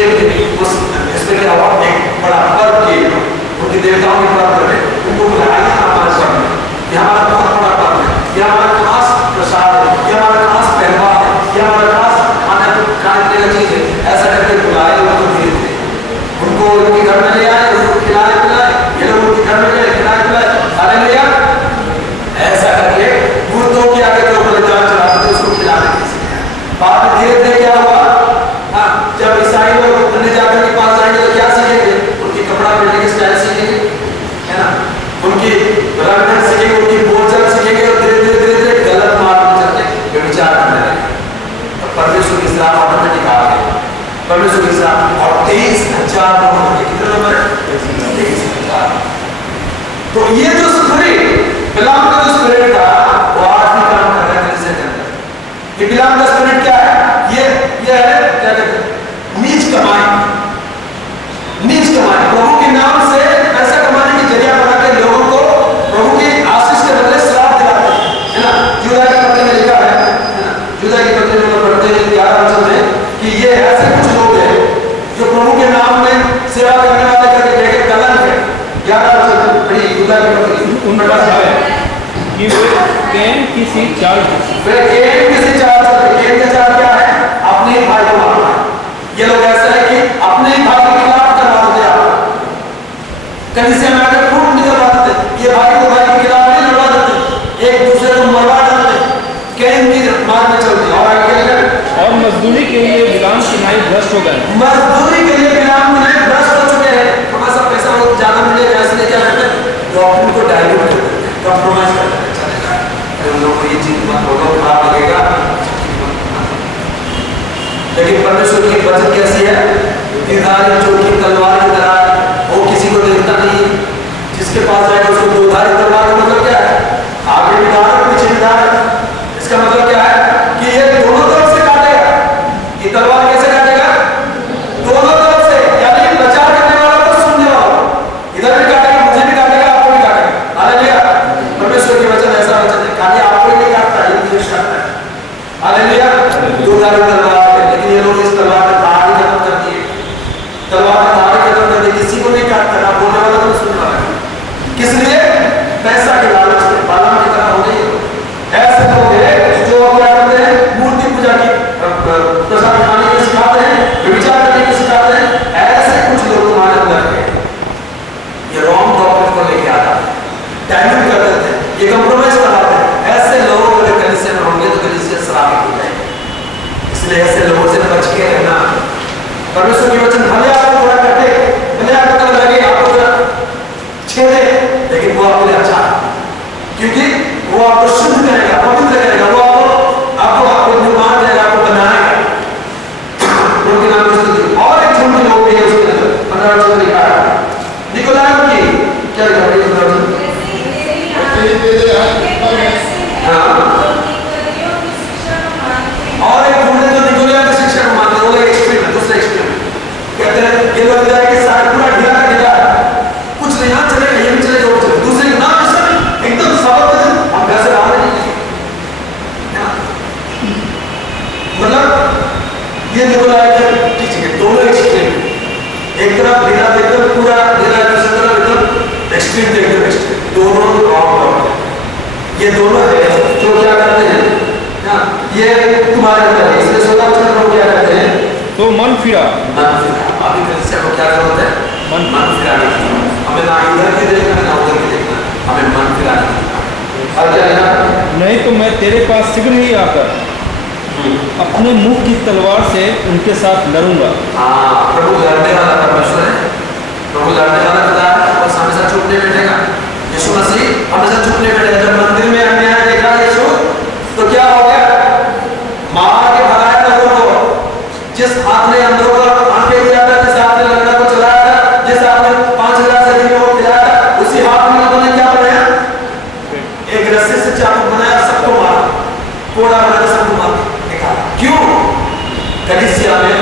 उस इसमें क्या हुआ, एक बड़ा पर्व किए उनके देवताओं के पर्व करने, उनको बुलाया हमारे सामने, ये हमारा बहुत बड़ा पर्व है, ये हमारा खास प्रसाद है, ये हमारा खास पहलवा है, ये हमारा खास खाने पीने का चीज है, ऐसा करके बुलाए उनको धीरे धीरे, उनको उनके घर में ले आए, उनको खिलाए पिलाए, ये लोग उनके घर में गए खिलाए पिलाए, हालेलुया। ऐसा करके मूर्तों के आगे जो बलिदान चढ़ाते थे उसको खिलाने के लिए। बाद में धीरे धीरे क्या हुआ, जब ईसाई लोग अन्य जातियों के पास जाएंगे तो क्या सीखेंगे, उनकी कपड़ा पहनने की स्टाइल सीखेंगे, है ना, उनकी रंग सीखेंगे, उनकी बोलचाल सीखेंगे और धीरे धीरे धीरे धीरे गलत मार्ग में चलते व्यभिचार करने लगेंगे। तो परमेश्वर की श्राप ऑटोमेटिक आ गया, परमेश्वर की श्राप। और 23,000 लोग होंगे, कितने लोग हैं? 23,000। तो ये जो स्पिरिट, बिलाम का जो स्पिरिट था, वो आज भी काम कर रहा है कलीसिया के अंदर। ये बिलाम का स्पिरिट क्या है? ये है क्या कहते हैं, नीच कमाई, नीच कमाई, प्रभु के नाम से पैसा कमाने की जरिया बना के लोगों को प्रभु की आशीष के बदले श्राप दिलाते हैं, है ना। यूदा के पत्र में लिखा है ना, यूदा के पत्र में पढ़ते हैं 11 वचन में कि ये ऐसे कुछ लोग हैं जो प्रभु के नाम में सेवा करने वाले करके कहेंगे कलंक है। 11 वचन पढ़िए यूदा के पत्र, उनका है कि वे कैन किसी चाल वे कैन किसी चाल चलते, कैन का चाल क्या है, अपने भाई को मारना। ये लोग ऐसा है कि अपने भाई के खिलाफ करवा देते आप, कलीसिया में आकर खूब निकलवा देते, ये भाई को भाई के खिलाफ नहीं लड़वा देते, एक दूसरे को मरवा देते, कैन की मार में चलती है। और आगे और मजदूरी के लिए बिलाम की नाई भ्रष्ट हो गए, मजदूरी के लिए बिलाम की नाई भ्रष्ट हो चुके हैं। थोड़ा सा पैसा बहुत ज्यादा मिलेगा इसलिए क्या करते हैं, डॉक्टर को डाइल्यूट कर देते हैं, कंप्रोमाइज कर देते हैं, चलेगा उन लोगों को ये चीज मत होगा, खराब लगेगा। लेकिन परमेश्वर की वचन कैसी है, तीरधारी चोटी तलवार की तरह है, वो किसी को देखता नहीं, जिसके पास जाएगा उसको दोधारी तलवार का मतलब क्या है, आगे भी धार पीछे भी धार। इसका मतलब क्या है कि ये दोनों तरफ से काटेगा। ये तलवार कैसे काटेगा, दोनों तरफ से, यानी प्रचार करने वाला और सुनने वाला, इधर भी काटेगा, मुझे भी काटेगा, आपको भी काटेगा। हालेलुया। परमेश्वर की वचन ऐसा वचन है, खाली आपको ही नहीं काटता, ये विशेष काटता है। हालेलुया। दोधारी तलवार, लेकिन ये लोग इस तलवार का धार ही खत्म कर दिए, तलवार का धार खत्म कर दिए, किसी को नहीं काटता, ना बोलने वाला ना सुनने वाला। किस लिए? पैसा के लालच में बालाम की तरह हो गई। ऐसे लोग हैं जो क्या करते हैं, मूर्ति पूजा की प्रसाद खाने के सिखाते हैं, व्यभिचार करने के सिखाते हैं। ऐसे कुछ लोग तुम्हारे अंदर हैं, ये रॉन्ग डॉक्ट्रिन को लेके आता है, डाइल्यूट कर देते हैं, ये कंप्रोमाइज कराते हैं। ऐसे लोगों को अगर कलीसिया में होंगे तो कलीसिया श्रापित हो जाएगी। इसलिए ऐसे लोगों से बच के रहना। परमेश्वर की वचन भले आपको थोड़ा कटे, भले आपको थोड़ा लगे, आपको थोड़ा छेदे, लेकिन वो आपके लिए अच्छा है, क्योंकि वो आपको शुद्ध करेगा, पवित्र करेगा, वो आपको निर्माण करेगा, आपको बनाएगा, प्रभु के नाम एक्सट्रीम देखते हो एक्सट्रीम, दोनों रॉन्ग। ये दोनों है जो क्या करते हैं ना, ये तुम्हारे अंदर है, इसलिए 16 वचन लोग क्या करते हैं, तो मन फिरा। अभी क्रिश्चियन को क्या जरूरत है, मन फिराने की। हमें ना इधर की देखना ना उधर की देखना, हमें मन फिराने की। और क्या है, नहीं तो मैं तेरे पास शीघ्र ही आकर अपने मुंह की तलवार से उनके साथ लड़ूंगा। हाँ, प्रभु लड़ने वाला परमेश्वर है, प्रभु लड़ने वाला खुदा है, और हमेशा चुप नहीं बैठेगा। यीशु मसीह हमेशा चुप नहीं बैठेगा। जब मंदिर में अन्याय देखा यीशु, तो क्या हो गया, मार के भगाया लोगों को। जिस हाथ ने अंधों को आंखें दिया था, जिस हाथ ने लंगड़ा को चलाया था, जिस हाथ ने 5 गिलास दही को पिलाया था, उसी हाथ में लोगों ने क्या बनाया, एक रस्सी से चाबुक बनाया, सबको मारा, कोड़ा बनाया, सबको मारा। क्यों? कलीसिया में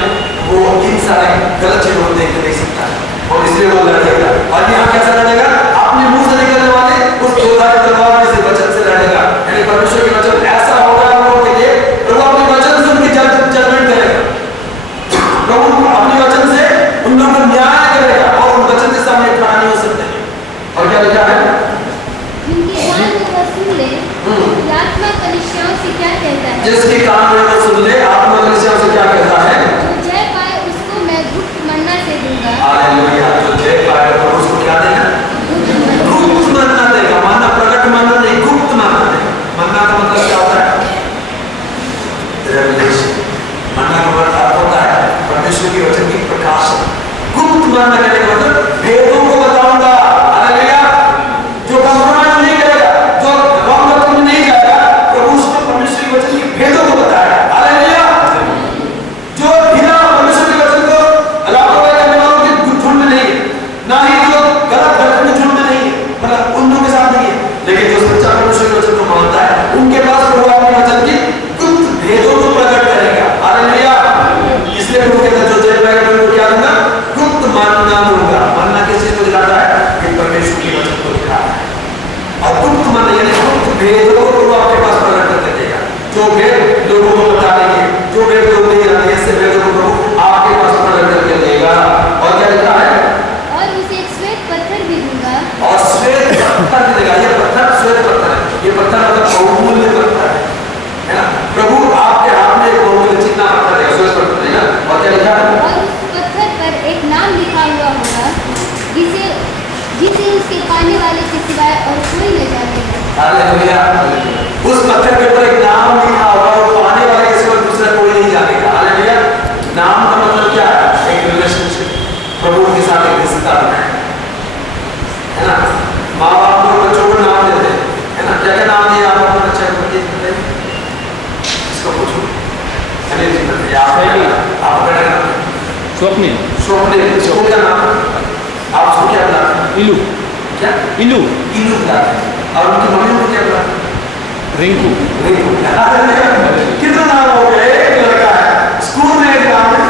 वो इन सारे गलत चीजों को देख नहीं सकता, और इसलिए वो लड़ेगा। और यहाँ कैसा लड़ेगा, अपने मुंह से निकलने वाले उस दोधारी तलवार में से वचन से लड़ेगा। यानी परमेश्वर के वचन ऐसा होगा लोगों के लिए, प्रभु अपने वचन से उनकी जजमेंट करेगा, प्रभु अपने वचन से उन लोगों का न्याय करेगा, और उन वचन के सामने खड़ा नहीं हो सकते। और क्या लिखा है, जिनके कान में वो सुन ले, आत्मा कलीसियाओं से क्या कहता है, जिसके कान में वो सुन ले, आत्मा कलीसियाओं से क्या कहता है, जो जय पाए उसको मैं गुप्त मन्ना से दूंगा। हालेलुया। जो जय पाएगा प्रभु उसको क्या देगा, गुप्त मन्ना देगा। मन्ना प्रकट मन्ना नहीं, गुप्त मन्ना देगा। मन्ना का मतलब क्या होता है, रेवलेशन। मन्ना का मतलब होता है परमेश्वर की वचन की प्रकाश। गुप्त मन्ना कहने का मतलब भेदों को बताऊंगा। हालेलुया। जो कंप्रोमाइज नहीं करेगा, जो रॉन्ग रास्ते में नहीं जाएगा, प्रभु उसको परमेश्वर की वचन की भेदों को बताएगा। हालेलुया। जो बिना परमेश्वर के वचन को लापरवाही करने वालों के झुंड में नहीं है, ना ही जो गलत घटना के झुंड में नहीं है, मतलब उन लोगों के साथ नहीं है, लेकिन जो सच्चा परमेश्वर के वचन को मानता है, उनके पास प्रभु अपने वचन की गुप्त भेदों को प्रकट करेगा। हालेलुया। इसलिए प्रभु कहता है जो जय पाएगा मैं उनको क्या दूंगा, गुप्त मन्ना दूंगा। मन्ना किस चीज को दिखाता है, कि परमेश्वर के वचन को दिखाता है। और गुप्त मन्ना यानी गुप्त भेदों को प्रभु आपके पास प्रकट कर देगा। जो भेद लोगों को बता देंगे, जो भेद लोग नहीं जानते, ऐसे भेदों को प्रभु आपके पास प्रकट करके देगा। और क्या लिखा है, और उसे एक श्वेत पत्थर भी दूंगा, और श्वेत पत्थर भी देगा। ये पत्थर श्वेत पत्थर है, ये पत्थर मतलब बहुमूल्य पत्थर है ना। प्रभु आपके हाथ में एक बहुमूल्य चिकना पत्थर देगा, श्वेत पत्थर देगा। और क्या लिखा है, और उस पत्थर पर एक नाम लिखा हुआ होगा, जिसे उसके पाने वाले के सिवाय और कोई न जानेगा। हालेलुया। उस पत्थर के ऊपर एक नाम लिखा होगा, और पाने वाले के सिवा दूसरा कोई नहीं जानेगा। हालेलुया। नाम का मतलब क्या है, एक रिलेशनशिप, प्रभु के साथ एक रिश्ता है ना। माँ बाप लोग बच्चों को नाम देते हैं, है ना। क्या क्या नाम दिया आप अपने बच्चे को, इसको पूछो। स्वप्निल। स्वप्निल, इसको क्या नाम है, आप उसको क्या बुलाते हैं, इलू। क्या, इलू। इलू बुलाते हैं। और उनकी मम्मी को क्या बुलाते हैं, रिंकू। कितना नाम हो गया, एक लड़का है, स्कूल में एक नाम है,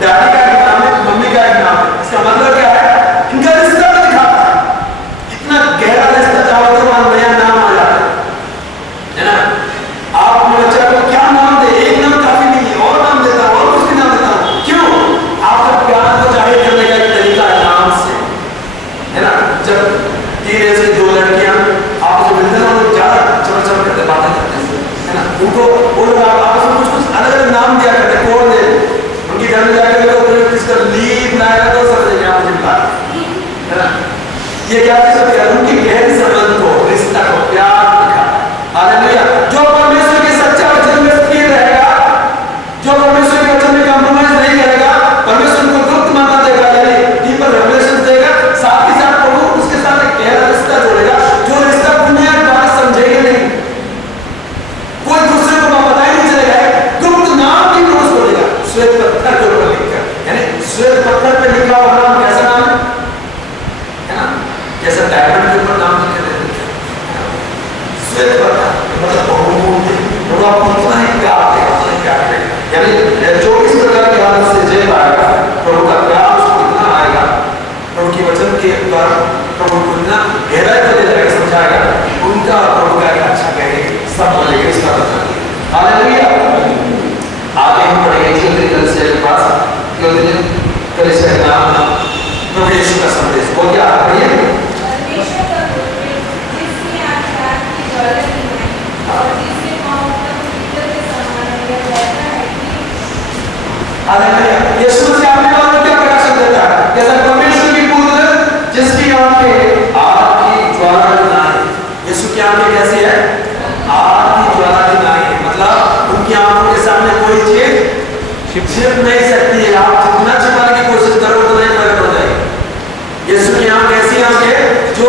डैडी का एक नाम है, मम्मी का एक नाम है। इसका मतलब क्या है, इनका रिश्ता भी दिखाता है। इतना गहरा रिश्ता चाहो तो वहां नया नाम आ जाता है ना। आप अपने बच्चे को क्या नाम दे, एक नाम काफी नहीं है, और नाम देता हूं, और कुछ भी नाम देता हूं। क्यों, आपका प्यार को जाहिर करने का एक तरीका है नाम से, है ना। जब 3 एज की 2 लड़कियां आपको मिलते हैं, वो ज्यादा चमक करते बातें करते हैं, है ना। उनको वो लोग आपस में कुछ कुछ अलग अलग नाम दिया करते, कोड दे। उनकी घर में जाकर लोग किसका लीव लाएगा तो समझेंगे आप मुझे बता, है ना। ये क्या चीज होती है, उनकी गहरी संबंध को, रिश्ता को, प्यार दिखाता है। हालेलुया। जो परमेश्वर के सच्चा वचन में स्थिर रहेगा, जो परमेश्वर के वचन में कंप्रोमाइज नहीं करेगा, परमेश्वर को गुप्त मानना देगा, यानी डीपर रेवलेशन देगा, साथ ही साथ प्रभु उसके साथ एक गहरा रिश्ता जोड़ेगा, जो रिश्ता दुनिया के बात समझेगा नहीं, कोई दूसरे को पता ही नहीं चलेगा। गुप्त नाम भी रोज बोलेगा, श्वेत पत्थर के ऊपर लिखकर, यानी श्वेत पत्थर पे लिखा हुआ नाम कैसा नाम है ना, जैसा छिप नहीं सकती है। आप जितना छिपाने की कोशिश करो उतना ही प्रकट हो जाएगी। यीशु की आंख ऐसी आंख है जो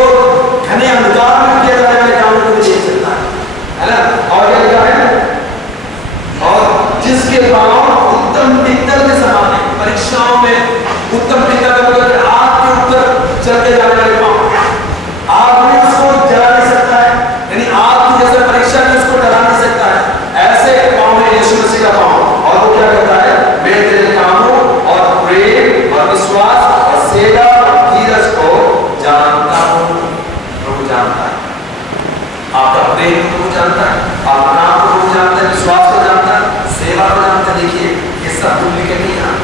घने अंधकार में किए जाने वाले कामों को देख सकता है ना। और क्या लिखा है, और जिसके पांव उत्तम पीतल के समान है। परीक्षाओं में उत्तम पीतल का मतलब आग के ऊपर चल के जाने वाले पांव, आग में उसको जला नहीं सकता है, यानी आग की जैसे परीक्षा में उसको डरा नहीं सकता है, ऐसे पांव है यीशु मसीह का पांव। और वो क्या करता है, मैं तेरे कामों और प्रेम और विश्वास और सेवा और धीरज को जानता हूं। प्रभु जानता है आपका प्रेम को, प्रभु जानता है आपका नाम को, प्रभु जानता है विश्वास को जानता है, सेवा को जानता है। देखिए ये सब डुप्लीकेट नहीं है,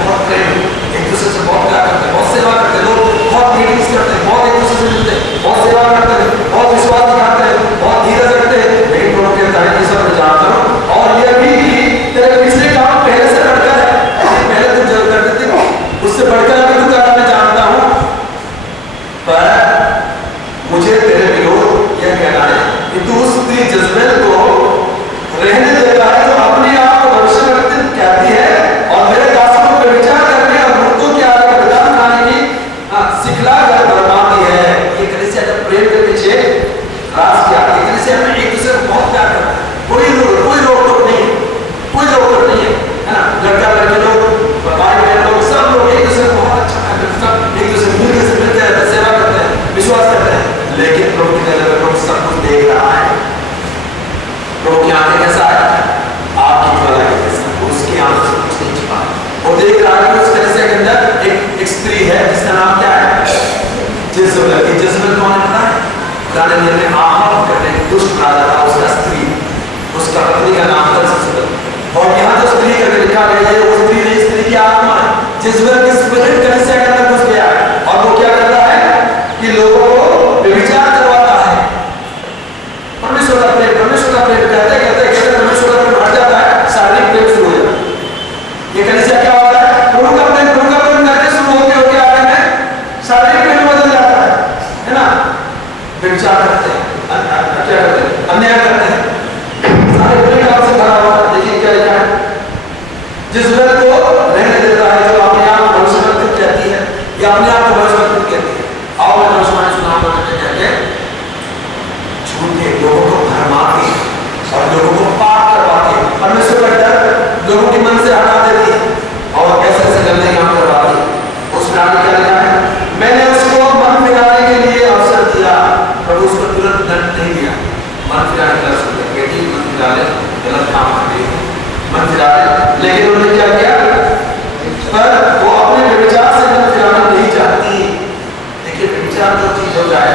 बहुत प्रेम, एक दूसरे से बहुत प्यार करते हैं, बहुत सेवा करते हैं, लोग बहुत मीटिंग्स करते हैं, बहुत एक दूसरे से मिलते हैं, बहुत सेवा करते हैं, बहुत विश्वास दिखाते हैं, बहुत धीरज रखते हैं। लेकिन प्रभु कहता है कि सब मैं जानता हूं, और यह भी कि तेरे पिछले काम पहले से बढ़कर है, पहले तुम जो करते थे उससे बढ़कर अभी तू कर रहा, मैं जानता हूं। पर मुझे तेरे विरोध यह कहना है कि तू उस स्त्री जज़बेल को रहने देता है जो अपने आप को भविष्यवक्ता कहती है और मेरे दासों को व्यभिचार करने और मूर्तों के आगे बलिदान खाने की सिखला कर बरमाती है। ये कलीसिया जब प्रेम के पीछे राज किया, ये कलीसिया में एक दूसरे को बहुत प्यार करता है, कोई रोक टोक नहीं है, कोई रोक टोक नहीं है, है ना। लड़का लड़के लोग, भाई बहन लोग, सब लोग एक दूसरे को बहुत अच्छा करते हैं, सब एक दूसरे से मिलते हैं, सेवा करते हैं, विश्वास करते हैं। लेकिन प्रभु की नजर में प्रभु सब कुछ देख रहा है। प्रभु की आंखें कैसा है, आपकी ज्वाला के जैसा, उसकी आंख से कुछ नहीं छिपा। वो देख रहा है कि उस कलीसिया के अंदर एक स्त्री है जिसका नाम क्या है, जेज़बेल। जेज़बेल कौन है पता है, पुराने नियम में आहाब करने दुष्ट राजा था, उसका स्त्री, उसका पत्नी का नाम था जेज़बेल। और यहाँ जो स्त्री करके लिखा गया है वो स्त्री नहीं, स्त्री की आत्मा है। जेज़बेल की स्पिरिट कलीसिया के अंदर घुस गया है और वो क्या करता है कि लोगों को व्यभिचार करवाता है। परमेश्वर का प्रेम कहते कहते परमेश्वर का प्रेम हट जाता है, शारीरिक प्रेम शुरू हो जाता है। ये कलीसिया क्या होता है, प्रभु का प्रेम करके शुरू होते आगे में शारीरिक प्रेम बदल जाता है ना। व्यभिचार करते हैं, क्या करते हैं, अन्याय करते हैं, सारे बुरे काम से भरा हुआ है। देखिए क्या लिखा है, जेज़बेल को रहने देता है जो अपने आप को भविष्यवक्ता कहती है या अपने आप को भविष्यवक्ता कहती है। आओ मैं भविष्यवाणी सुनाऊंगा कहते झूठे लोगों को भरमा के और लोगों को पाप करवा के परमेश्वर का डर लोगों के मन से हटा देती है और ऐसे ऐसे गंदे काम करवाती है। उसमें आगे क्या लिखा है, मैंने उसको मन फिराने के लिए अवसर दिया, प्रभु उसको तुरंत दंड नहीं दिया। मन फिराने का अवसर दिया, बेटी मन फिरा ले, गलत काम कर रही है, मन फिरा ले। लेकिन उन्होंने क्या किया, पर वो अपने व्यभिचार से मन फिराना नहीं चाहती। देखिए व्यभिचार जो चीज हो जाए,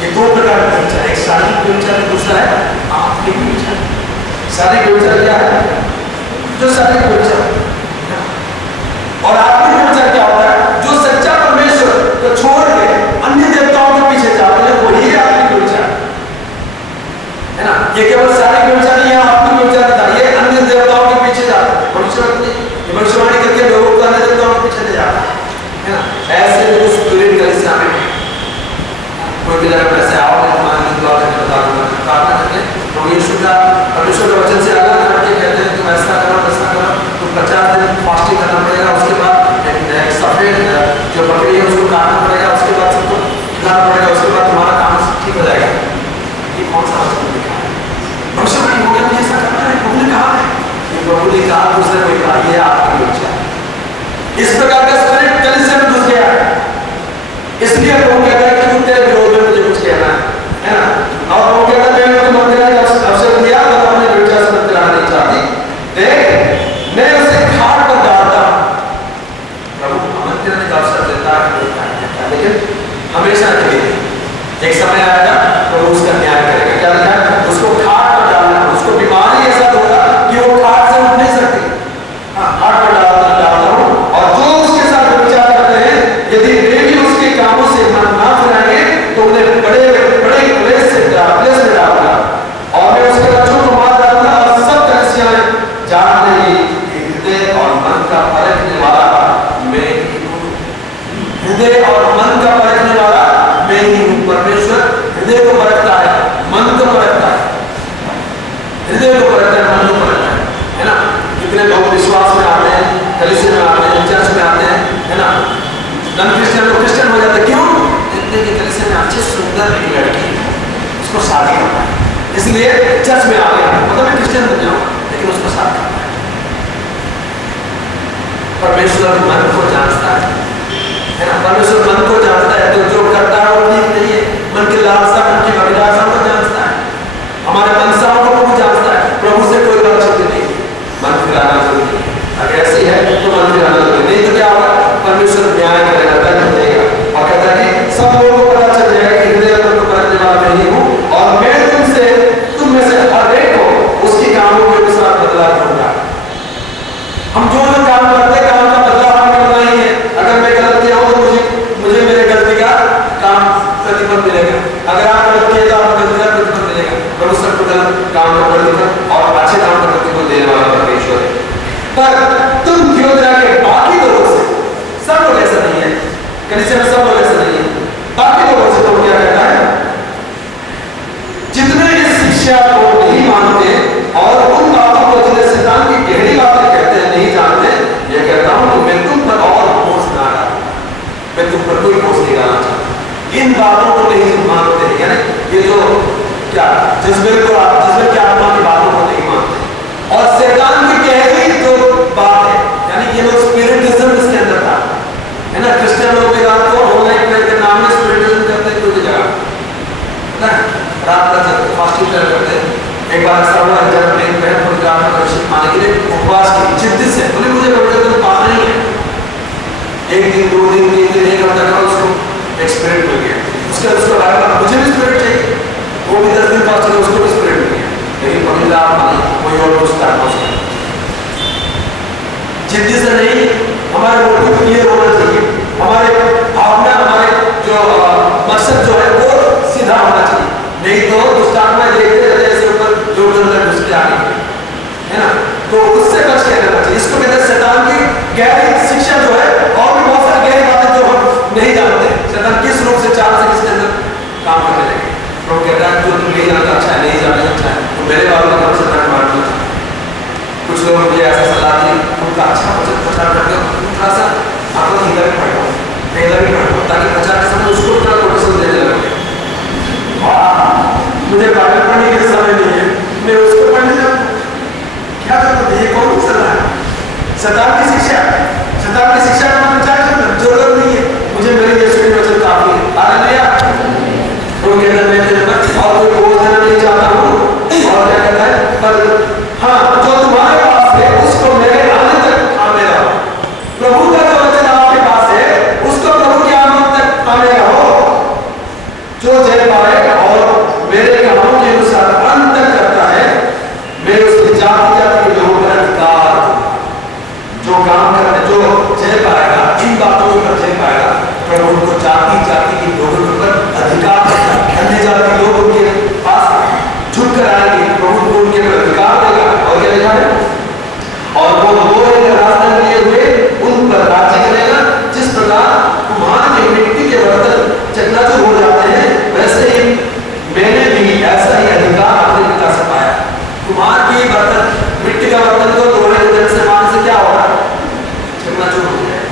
ये दो प्रकार का व्यभिचार, एक शारीरिक व्यभिचार, दूसरा है आत्मिक व्यभिचार। शारीरिक व्यभिचार क्या है, जो शारीरिक व्यभिचार, और आत्मिक व्यभिचार क्या होता है, जो सच्चा परमेश्वर को छोड़ के अन्य देवताओं के पीछे जाते हैं, वही आत्मिक व्यभिचार है ना। ये केवल शारीरिक व्यभिचार नहीं है, आत्मिक व्यभिचार था, ये अन्य देवताओं के पीछे जाते हैं। भविष्यवाणी करके लोगों को अन्य देवताओं के पीछे ले जाता है ना। ऐसे लोग स्पिरिट कलीसिया में कोई भी जगह पैसे आओ, मैं तुम्हारे लिए दुआ करके बता दूंगा, प्रार्थना करके प्रभु यीशु का परमेश्वर के वचन से अगर करके कहते हैं तुम ऐसा करो वैसा करो, तुम शादी करना है, इसलिए चर्च में आ गया, मतलब मैं क्रिश्चियन बन जाऊंगा, लेकिन उसको शादी करना है। परमेश्वर मन को जांचता है ना, परमेश्वर मन को जांचता है, तो जो करता है वो ठीक नहीं है। मन की लालसा, मन की अभिलाषा को जांचता है, हमारे मनसाओं को प्रभु जांचता है। प्रभु से कोई बात छूटी नहीं, मन फिराना जरूरी नहीं। अगर ऐसी है तो मन फिराना जरूरी नहीं, तो क्या होगा, परमेश्वर न्याय करेगा, दंड देगा और कहता है कि सब लोगों को पता चल जाएगा कि हृदय को परखने वाला नहीं हूं और मैं तुम में से हर एक को उसके कामों के अनुसार बदला दूंगा। हम जो काम करते हैं, काम का बदला हमें मिलना ही है। अगर मैं गलत किया हूं तो मुझे मेरे गलती का काम प्रतिफल मिलेगा, अगर आप गलत किए तो आपको गलती का प्रतिफल मिलेगा। प्रभु सबको गलत काम का प्रतिफल और अच्छे काम का प्रतिफल देने वाला परमेश्वर है। पर तुम थियोतरा के बाकी लोगों से, सब लोग ऐसा नहीं है, कलीसिया में सब लोग ऐसा नहीं है, बाकी लोगों से तो क्या कहता है, जितने इस शिक्षा को नहीं मानते और उन बातों को जिन्हें शैतान की गहरी बातें कहते हैं नहीं जानते, ये कहता हूं कि मैं तुम पर और बोझ ना डालूं, मैं तुम पर कोई बोझ नहीं डालना चाहता। इन बातों को नहीं मानते, यानी ये जो क्या जिसमें क्या आत्मा की बातों को नहीं मानते और शैतान की गहरी जो बात है, यानी ये लोग स्पिरिटिज्म इसके अंदर था, है ना। क्रिश्चियन लोग भी रात को ऑनलाइन प्रेयर के नाम में स्पिरिटिज्म करते हैं कोई जगह ना, रात का फास्टिंग करते हैं। एक बार ऐसा हुआ जब प्रेम बहन को रात में दर्शन पाने के लिए उपवास की जिद्द से बोले मुझे पवित्र पाना नहीं है। एक दिन, 2 दिन, 3 दिन, 1 हफ्ता का उसको एक्सपीरियंस मिल गया, उसको लगा मुझे भी स्पिरिट चाहिए, वो भी 10 दिन फास्ट किया, उसको भी स्पिरिट मिल गया, लेकिन पवित्र आत्मा नहीं, कोई और दूसरा आत्मा उसका। जिद्दी से नहीं, हमारे मोटिव क्लियर होना चाहिए, हमारे भावना, हमारे जो मकसद जो है वो सीधा होना चाहिए, नहीं तो दुष्ट आत्माएं देखते रहते ऐसे ऊपर जोर घुस के आगे, है ना। तो उससे बच के रहना चाहिए। इसको कहते हैं शैतान की गहरी शिक्षा जो है, और भी बहुत सारी गहरी बातें जो हम नहीं जानते, शैतान किस रूप से चाल से किसके अंदर काम करने लगे। तो कहता है जो तुम नहीं जानता अच्छा है, नहीं जानना अच्छा है, तो मेरे बारे में शैतान मारना था। कुछ लोग मुझे ऐसा सलाह दी, उनका अच्छा प्रचार करते हो, थोड़ा सा आपको हिंदा भी पढ़ो, पहला भी पढ़ो, ताकि प्रचार के समय उसको थोड़ा प्रोटेक्शन देने लगे। मुझे बाइबल पढ़ने के समय नहीं है, मैं उसको पढ़ने जाऊँ, क्या करता है, ये कौन सी सलाह है? शैतान की शिक्षा, शैतान की शिक्षा का प्रचार करना जरूरत नहीं है, मुझे मेरे यीशु के वचन काफी है। हालेलुया। तो कहता मैं तेरे पर और कोई बोझ देना नहीं चाहता हूँ, और क्या कहता है, पर हाँ जो तुम्हारे पास है उसको मेरे आने तक थामे रहो। प्रभु का जो वचन आपके पास है उसको प्रभु के आने तक थामे रहो। जो जय पाए और मेरे कामों के अनुसार अंत तक करता है, मैं उसकी जाति जाति के लोगों पर अधिकार दूंगा। जो काम करने, जो जय पाएगा, इन बातों पर जय पाएगा, प्रभु उनको जाति जाति के लोगों पर अधिकार देगा। अन्य जाति लोग उनके पास झुक कर आएंगे, प्रभु को उनके पर अधिकार देगा। और क्या लिखा है, और वो रास्ता लिए हुए उन पर राज्य करेगा। जिस प्रकार कुम्हार के मिट्टी के बर्तन चकनाचूर हो जाते हैं, वैसे ही मैंने भी ऐसा ही अधिकार अपने पिता से पाया। कुम्हार की बर्तन, मिट्टी का बर्तन को लोहे के दंड से मारने से क्या होगा, चकनाचूर हो जाए।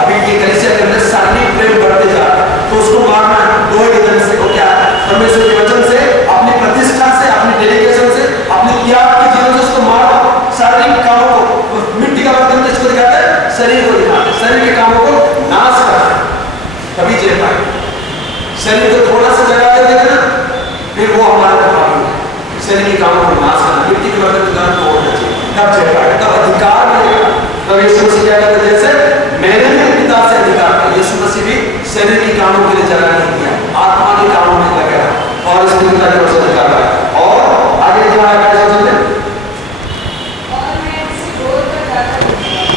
अभी ये कलीसिया के अंदर शारीरिक प्रेम बढ़ते जा रहा है, तो उसको मारना है लोहे के दंड से। वो क्या है, परमेश्वर के वचन से, अपनी प्रतिष्ठा से, अपनी डेडिकेशन से, अपने त्याग के जीवन से उसको मारो। शारीरिक कामों को, मिट्टी का बर्तन जिसको दिखाते हैं, शरीर को दिखाते हैं, शरीर के कामों को नाश करना, तभी जय पाए। शरीर को थोड़ा सा जगा कर देगा ना, फिर वो हमारे प्रभावी है। शरीर के कामों को नाश करना, मिट्टी के बर्तन को तोड़ना चाहिए, तब जय पाए, तब अधिकार मिलेगा। तब यीशु मसीह क्या कहते हैं, जैसे मैंने भी पिता से अधिकार पाया। यीशु मसीह भी शरीर के कामों के लिए जगह नहीं दिया, आत्मा के कामों में लगा और इस पिता के वचन अधिकार पाया। और आगे क्या है, कैसे चलते हैं,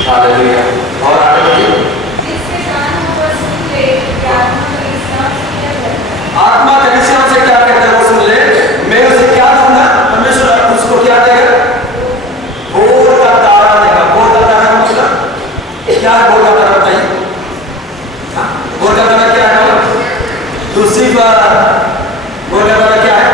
हालेलुया। और आगे बढ़िए, आत्मा कलीसिया से क्या कहता है वो सुन ले, मैं उसे क्या दूंगा, परमेश्वर उसको क्या देगा, भोर का तारा देगा। भोर का तारा मतलब क्या है, भोर का तारा बताइए, भोर का तारा क्या है, लूसीफर। भोर का तारा क्या है,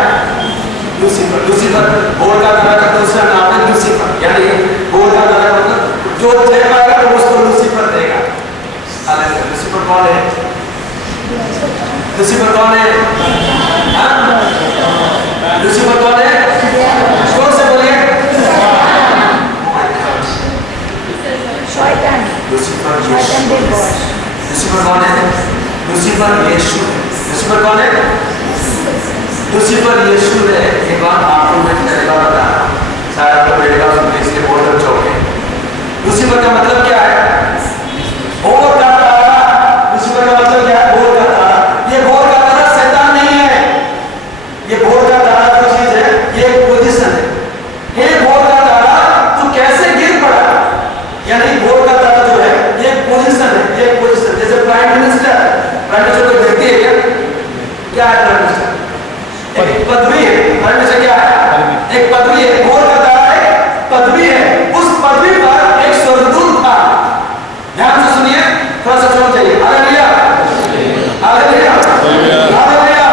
लूसीफर। लूसीफर भोर का तारा का दूसरा नाम है लूसीफर, यानी भोर का तारा मतलब जो जय पाएगा तो उसको लूसीफर देगा। हालेलुया। लूसीफर कौन है, लूसीफर कौन है, लूसीफर लूसीफर कौन है? लूसीफर यीशु है। लूसीफर कौन है? लूसीफर यीशु है। एक बात आपको मैं पहले बार बता रहा हूँ, शायद आपको पहले बार सुनने इसलिए बहुत अच्छे हो गए। लूसीफर का मतलब क्या है? भोर का तारा। लूसीफर का मतलब क्या है? भोर का तारा। ये भोर का तारा शैतान नहीं है, ये भोर का तारा जो चीज है ये एक पोजीशन है। हे भोर का तारा तू कैसे गिर पड़ा? यानी भोर का तारा जो है ये एक पोजीशन है, ये एक पोजीशन। जैसे प्राइम मिनिस्टर कोई व्यक्ति है क्या? क्या है प्राइम मिनिस्टर? एक पदवी है। प्राइम मिनिस्टर क्या है? एक पदवी है। भोर का तारा एक पदवी है। उस पदवी पर एक स्वर्गदूत था। ध्यान से सुनिए, थोड़ा सा सुनो चाहिए। Hallelujah hallelujah hallelujah.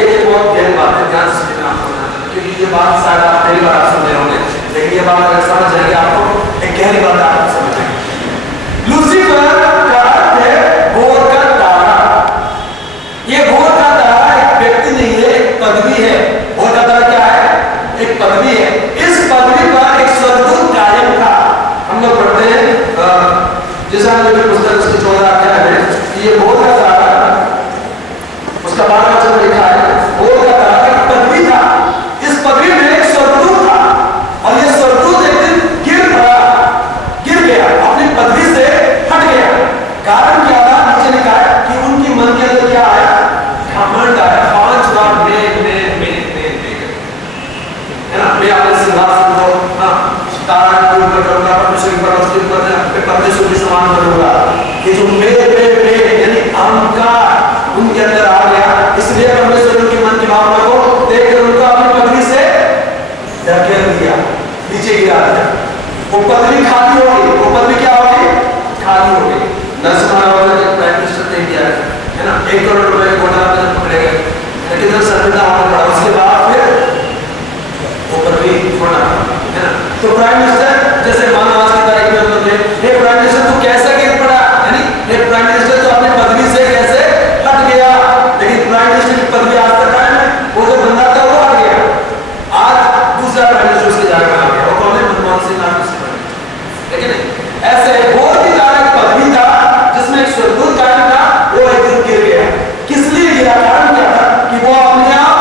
ये बहुत गहरी बात है, ध्यान से सुनना आपको, क्योंकि ये बात शायद आप पहली बार आप सुन रहे होंगे, लेकिन ये बात अगर समझ जाएंगे आपको एक गहरी बात आप समझ जाएंगे। लूसीफर का अर्थ है भोर का तारा। ये भोर का तारा एक व्यक्ति नहीं है, एक पदवी है। भोर का तारा क्या है? एक पदवी है। इस पदवी पर एक स्वर्गदूत कायम था। हम लोग पढ़ते हैं जैसा हमने पुस्तक उसकी 14 अध्याय में ये भोर का तारा, उसका 12वां वचन लिखा है, भोर का तारा एक पदवी था। इस पदवी में एक स्वर्गदूत था और ये स्वर्गदूत एक दिन गिर गया, अपनी पदवी से हट गया। कारण क्या था? नीचे लिखा है कि उनकी मन के अंदर क्या आया? घमंड आया। 5 बार मैं है ना, मैं अपने सिंहासन को तारा के ऊपर करूंगा, परमेश्वर की परमेश्वर के ऊपर मैं परमेश्वर के समान करूंगा। ये जो मैं यानी अहंकार उनके अंदर आ गया, इसलिए परमेश्वर उनके मन की भावना को देखकर उनको अपनी पदवी से धकेल दिया, नीचे गिरा दिया। वो पदवी खाली हो गई। वो पदवी क्या हो गई? खाली हो गई। प्राइम मिनिस्टर ने किया है ना, 1 करोड़ रुपए घोटाला में पकड़े गए, लेकिन जब सर्वदा होना पड़ा उसके बाद फिर वो पदवी छोड़ना है ना। तो प्राइम मिनिस्टर जैसे मानो आज की तारीख में हम लोग हे प्राइम मिनिस्टर तू कैसा गिर पड़ा, यानी हे प्राइम मिनिस्टर तो अपनी पदवी से कैसे हट गया। लेकिन प्राइम मिनिस्टर की पदवी आज तक कायम है। वो जो बंदा था वो हट गया, आज दूसरा प्राइम मिनिस्टर उसकी जगह में आ गया। वो कौन है? मनमोहन सिंह नाम से। लेकिन ऐसे भोर की तारा एक पदवी था जिसमें एक स्वर्गदूत कायम था, वो एक दिन गिर गया। किस लिए गिरा? कारण क्या था? कि वो अपने आप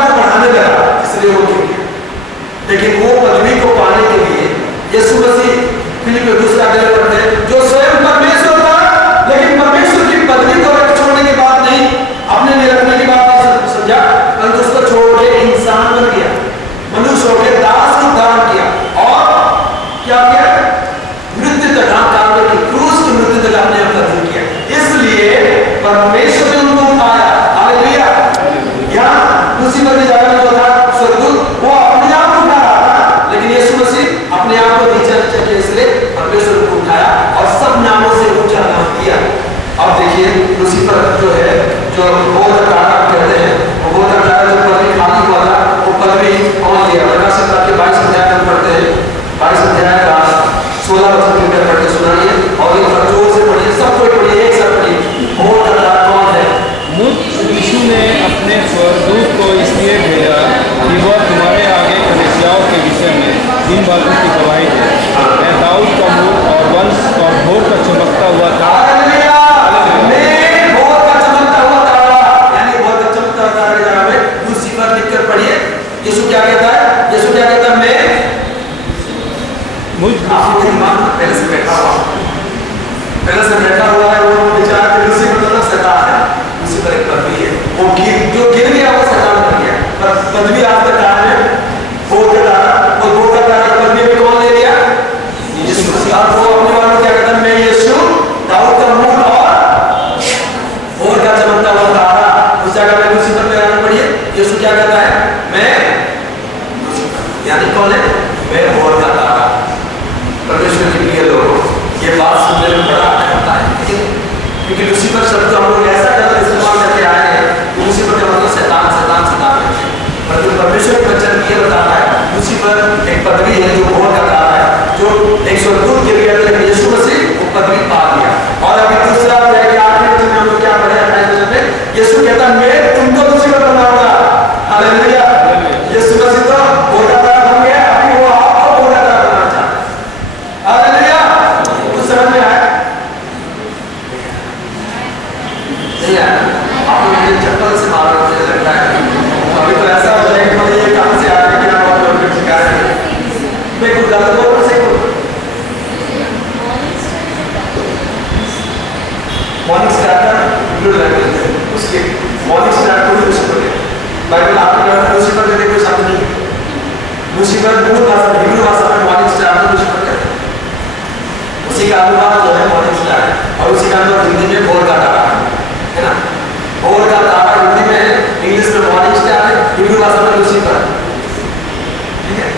को बढ़ाने लगा, इसलिए वो गिर गया। लेकिन वो पदवी को पाने के लिए यीशु मसीह फिलिप्पी 2 अध्याय पढ़ते हैं, जो स्वयं परमेश्वर था, लेकिन परमेश्वर की पदवी को छोड़ने की बात नहीं, अपने लिए रखने की बात नहीं समझा, परंतु उसको छोड़ के इंसान बन गया, मनुष्य होकर दास रूप धारण किया और क्या किया? मृत्यु तक, क्रूस की मृत्यु तक अपने आप कबूल किया। इसलिए परमेश्वर ने उनको उठाया। हालेलुया। यहाँ लूसीफर की जगह में जो था स्वर्गदूत, वो अपने आप उठा रहा था, लेकिन यीशु मसीह अपने आप को नीचे किया, इसलिए परमेश्वर को उठाया और सब नामों से ऊंचा नाम दिया। अब देखिए लूसीफर जो है, जो भोर का तारा कहते हैं, वो भोर का तारा जो पदवी खाली हुआ था, वो पदवी कौन लिया? प्रकाशित वाक्य 22 अध्याय में पढ़ते हैं, 22 अध्याय का 16 वचन के पढ़ के सुनाइए और ये जोर से पढ़िए, सब कोई पढ़िए, एक साथ पढ़िए। भोर का तारा कौन है? मुझ यीशु ने अपने स्वर्गदूत को इसलिए भेजा कि वह तुम्हारे आगे कलीसियाओं के विषय में इन बातों की गवाही दे। मैं दाऊद का मूल और वंश और भोर का चमकता हुआ तारा। मैं भोर का चमकता हुआ तारा, यानी भोर का चमकता हुआ तारा की जगह में लूसीफर लिखकर पढ़िए। यीशु क्या कहता है? यीशु क्या कहता है? मैं मुझ पहले से बैठा हुआ है, वो विचार के लूसीफर मतलब शैतान है। लूसीफर एक पदवी है, वो जो गिर गया वो शैतान बन गया, पर पदवी आज तक कायम है। भोर का तारा, और भोर का तारा पदवी में कौन ले लिया? यीशु मसीह। और वो अपने वालों क्या कहता है? मैं यीशु, दाऊद का मूल और भोर का चमकता हुआ तारा। उस जगह में लूसीफर में आना पड़िए। यीशु क्या कहता है? मैं लूसीफर, यानी कौन है? मैं भोर का तारा। परमेश्वर के लिए लोगों, ये बात सुनने में बड़ा आता है, क्योंकि लूसीफर शब्द हम लोग ऐसा गलत इस्तेमाल करके आए हैं। लूसीफर का मतलब शैतान, शैतान, शैतान है, परंतु परमेश्वर के वचन ये बताता है लूसीफर एक पदवी है जो भोर का तारा है, जो एक स्वर्गदूत गिर गया, लेकिन यीशु मसीह वो पदवी पा लिया। और अभी दूसरा अध्याय के आखिरी वचन में हम लोग क्या पढ़े? 28 वचन में यीशु कहता है मैं तुमको लूसीफर बनाऊंगा। हालेलुया। यीशु मसीह तो भोर का तारा बन गया, अभी वो आपको भोर का तारा बनाना चाहता है। हिब्रू लैंग्वेज में उसके मॉर्निंग स्टार को लूसीफर कहते हैं। बाइबल आपके ग्रंथ में लूसीफर कहते कोई शब्द नहीं है। लूसीफर मूल भाषा हिब्रू भाषा में मॉर्निंग स्टार को लूसीफर कहते हैं। उसी का अनुवाद जो है मॉर्निंग स्टार है और उसी का अनुवाद हिंदी में भोर का तारा है ना। भोर का तारा हिंदी में, इंग्लिश में मॉर्निंग स्टार है, हिब्रू भाषा में लूसीफर। ठीक है,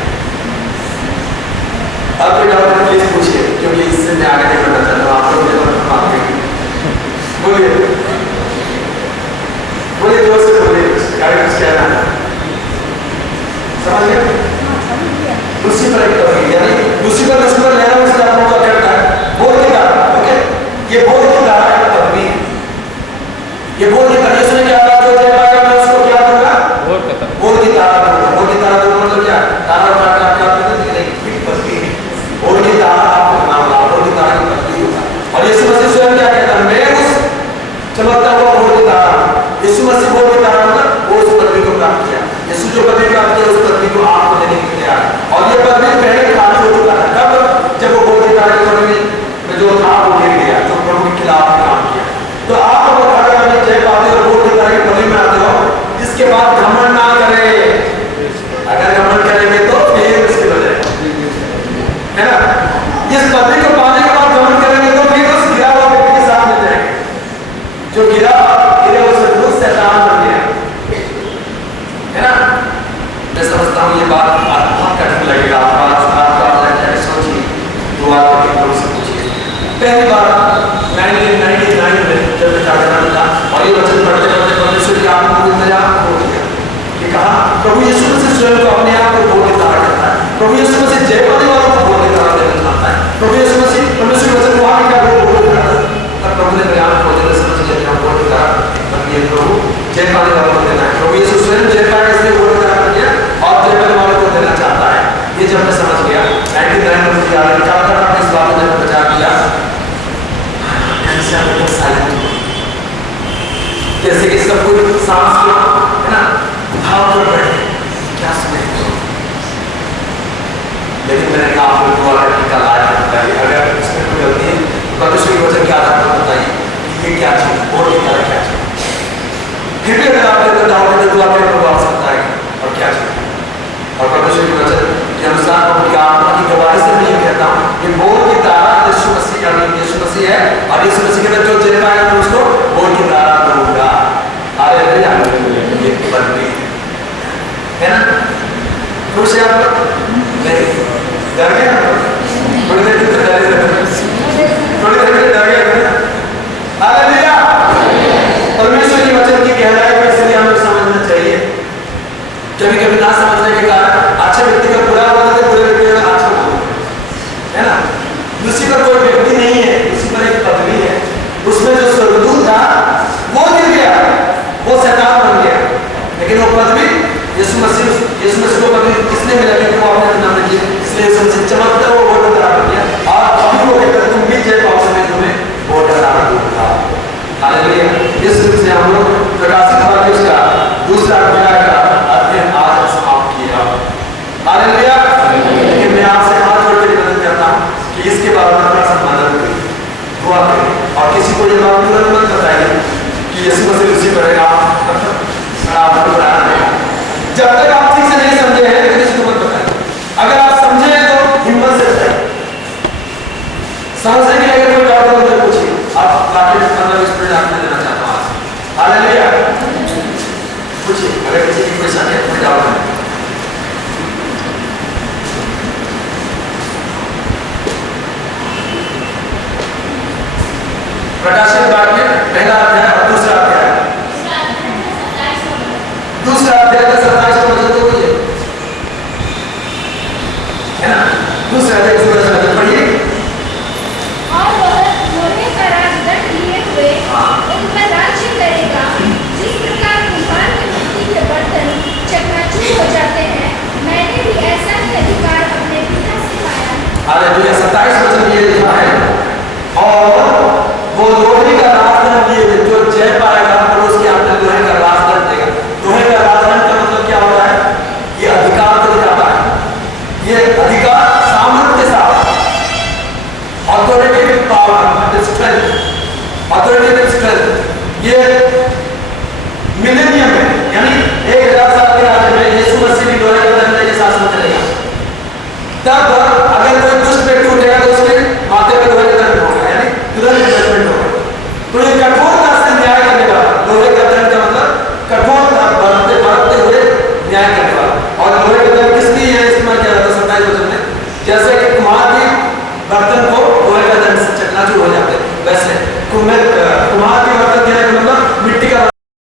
अब कोई डाउट है प्लीज पूछिए, क्योंकि इससे मैं आगे नहीं बढ़ना चाहता हूँ। आप लोग बोलिए बोलिए, जोर से बोलिए, कुछ कहना है, समझ गए? लूसीफर एक कवि, यानी लूसीफर लेना उससे आप लोगों का करता है बोल की तारा। ओके, ये बोल की तारा एक पदवी है। ये बोल की तारा, इसमें क्या बात हो जाएगा, मैं उसको क्या दूंगा? बोल की तारा दूंगा। बोल की तारा दूंगा मतलब क्या? तारा काट काट काट के नहीं, एक पदवी है। बोल की तारा आपको नाम ला, बोल की तारा की पदवी होगा। और यीशु मसीह स्वयं क्या कहता है? मैं उस चमकता हुआ बोल की तारा। यीशु मसीह बोल की तारा मतलब वो उस पदवी को प्राप्त किया। यीशु जो पदवी प्राप्त किया उस पदवी को आपको देने के लिए आया। और ये पदवी पहले खाली हो चुका था। कब? जब वो बोल की तारा की पदवी में जो था वो गिर गया, जो प्रभु के खिलाफ काम किया। तो आप अगर खड़े जय पाते हो, बोल की तारा की पदवी में आते हो, इसके बाद घमंड ना करें। अगर घमंड करेंगे तो फिर मुश्किल हो जाएगा, है ना। इस पदवी को पाने के बाद घमंड करेंगे तो फिर उस गिरा हुआ व्यक्ति के साथ मिल जाएंगे, जो गिरे उस शैतान बन गया, है ना। मैं समझता हूँ ये बात बहुत कठिन लगेगा। आप सोचिए, दुआ करके प्रभु से पूछिए। पहली बार 1999 में जब मैं जागरण था और ये वचन पढ़ते पढ़ते परमेश्वर की आत्मा मुझ में हो गया कि कहा प्रभु यीशु मसीह स्वयं को अपने आप को बोल के तारा करता है। प्रभु यीशु मसीह जय पाने वालों को बोल के तारा देना चाहता है। प्रभु यीशु मसीह परमेश्वर वचन वहां क्या बोल के तारा, तब प्रभु ने ज्ञान को देने समझ लिया कि हम बोल के तारा बनिए, प्रभु जय पाने वालों को देना है। प्रभु यीशु स्वयं जय पाने इसलिए बोल के तारा किया और जय पाने वालों को देना चाहता है। ये जब मैं समझ गया 99 में मुझे याद क्या था, इस बात ने बचा किया जैसे कि सब कुछ सांस लो, है ना, भाव पर बैठे क्या सुने। लेकिन मैंने कहा आपको दुआ करने का लायक होता है। अगर इसमें कोई गलती है तो परमेश्वर की वचन क्या था बताइए, ये क्या चीज और ये क्या चीज। फिर भी अगर आपके अंदर डाउट है तो दुआ करने को आ सकता है और क्या चीज। और परमेश्वर की वचन के अनुसार उनकी आत्मा की गवाही से मैं ये कहता हूँ कि बोल की तारा यीशु मसीह है और यीशु मसीह के अंदर जो चल पाएगा मैं उसको बोल की तारा दूंगा। हालेलुया, ये पदवी है ना। खुश है आप लोग? नहीं, डर गए? थोड़ी देर के लिए डर गए। हालेलुया, परमेश्वर की वचन की गहराई को इसलिए हमें समझना चाहिए। कभी कभी ना समझने के कारण अच्छे व्यक्ति का बुरा बोलते थे, बुरे व्यक्ति का अच्छा बोलते, है ना। लूसीफर कोई व्यक्ति नहीं है, लूसीफर एक पदवी है। उसमें जो स्वर्गदूत था वो गिर गया, वो शैतान बन गया। लेकिन वो पदवी यीशु मसीह को पदवी किसने मिला? क्योंकि वो अपने नाम लिया, इसलिए यीशु मसीह चमकता वो वोट करा दिया। और अभी वो कहता है तुम भी जय पाओ, मैं तुम्हें वोट करा दूंगा। हालेलुया। इस रूप से हम लोग प्रकाशित वाक्य का दूसरा अध्याय का अध्ययन आज समाप्त किया। हालेलुया। लेकिन मैं आपसे हाथ जोड़ के निवेदन करता हूँ कि इसके बाद थोड़ा सा मदद करें, दुआ करें और किसी को ये बात तुरंत मत बताइए कि यीशु मसीह उसी करेगा, आपको बताना है। जब तक आप ठीक से नहीं समझे हैं तो किसी को मत बताइए। अगर आप समझे हैं तो हिम्मत से बताइए। समझने के लिए अगर कोई डाउट हो तो पूछिए। आप बाकी 15-20 मिनट आपने देना चाहता हूँ। हालेलुया, पूछिए अगर किसी की कोई शक है, कोई डाउट है। प्रकाशित वाक्य पहला अध्याय और दूसरा अध्याय, दूसरा अध्याय का 27वां वचन तो वही है ना। दूसरा अध्याय का 27वां वचन पढ़िए। और वह लोहे का राजदंड लिए हुए उन पर राज्य करेगा। जिस प्रकार कुम्हार की मिट्टी के बर्तन चकनाचूर हो जाते हैं, मैंने भी ऐसा ही अधिकार अपने पिता से पाया। हालेलुया। 27 वचन ये लिखा है और वो लोहे का राजदंड लिए हुए जो जय पाएगा और उसके हाथ में लोहे का राजदंड देगा। लोहे का राजदंड का मतलब क्या होता है? ये अधिकार को दिखाता है। ये अधिकार सामर्थ्य के साथ, authoritative power, strength, authoritative strength, ये मिलेनियम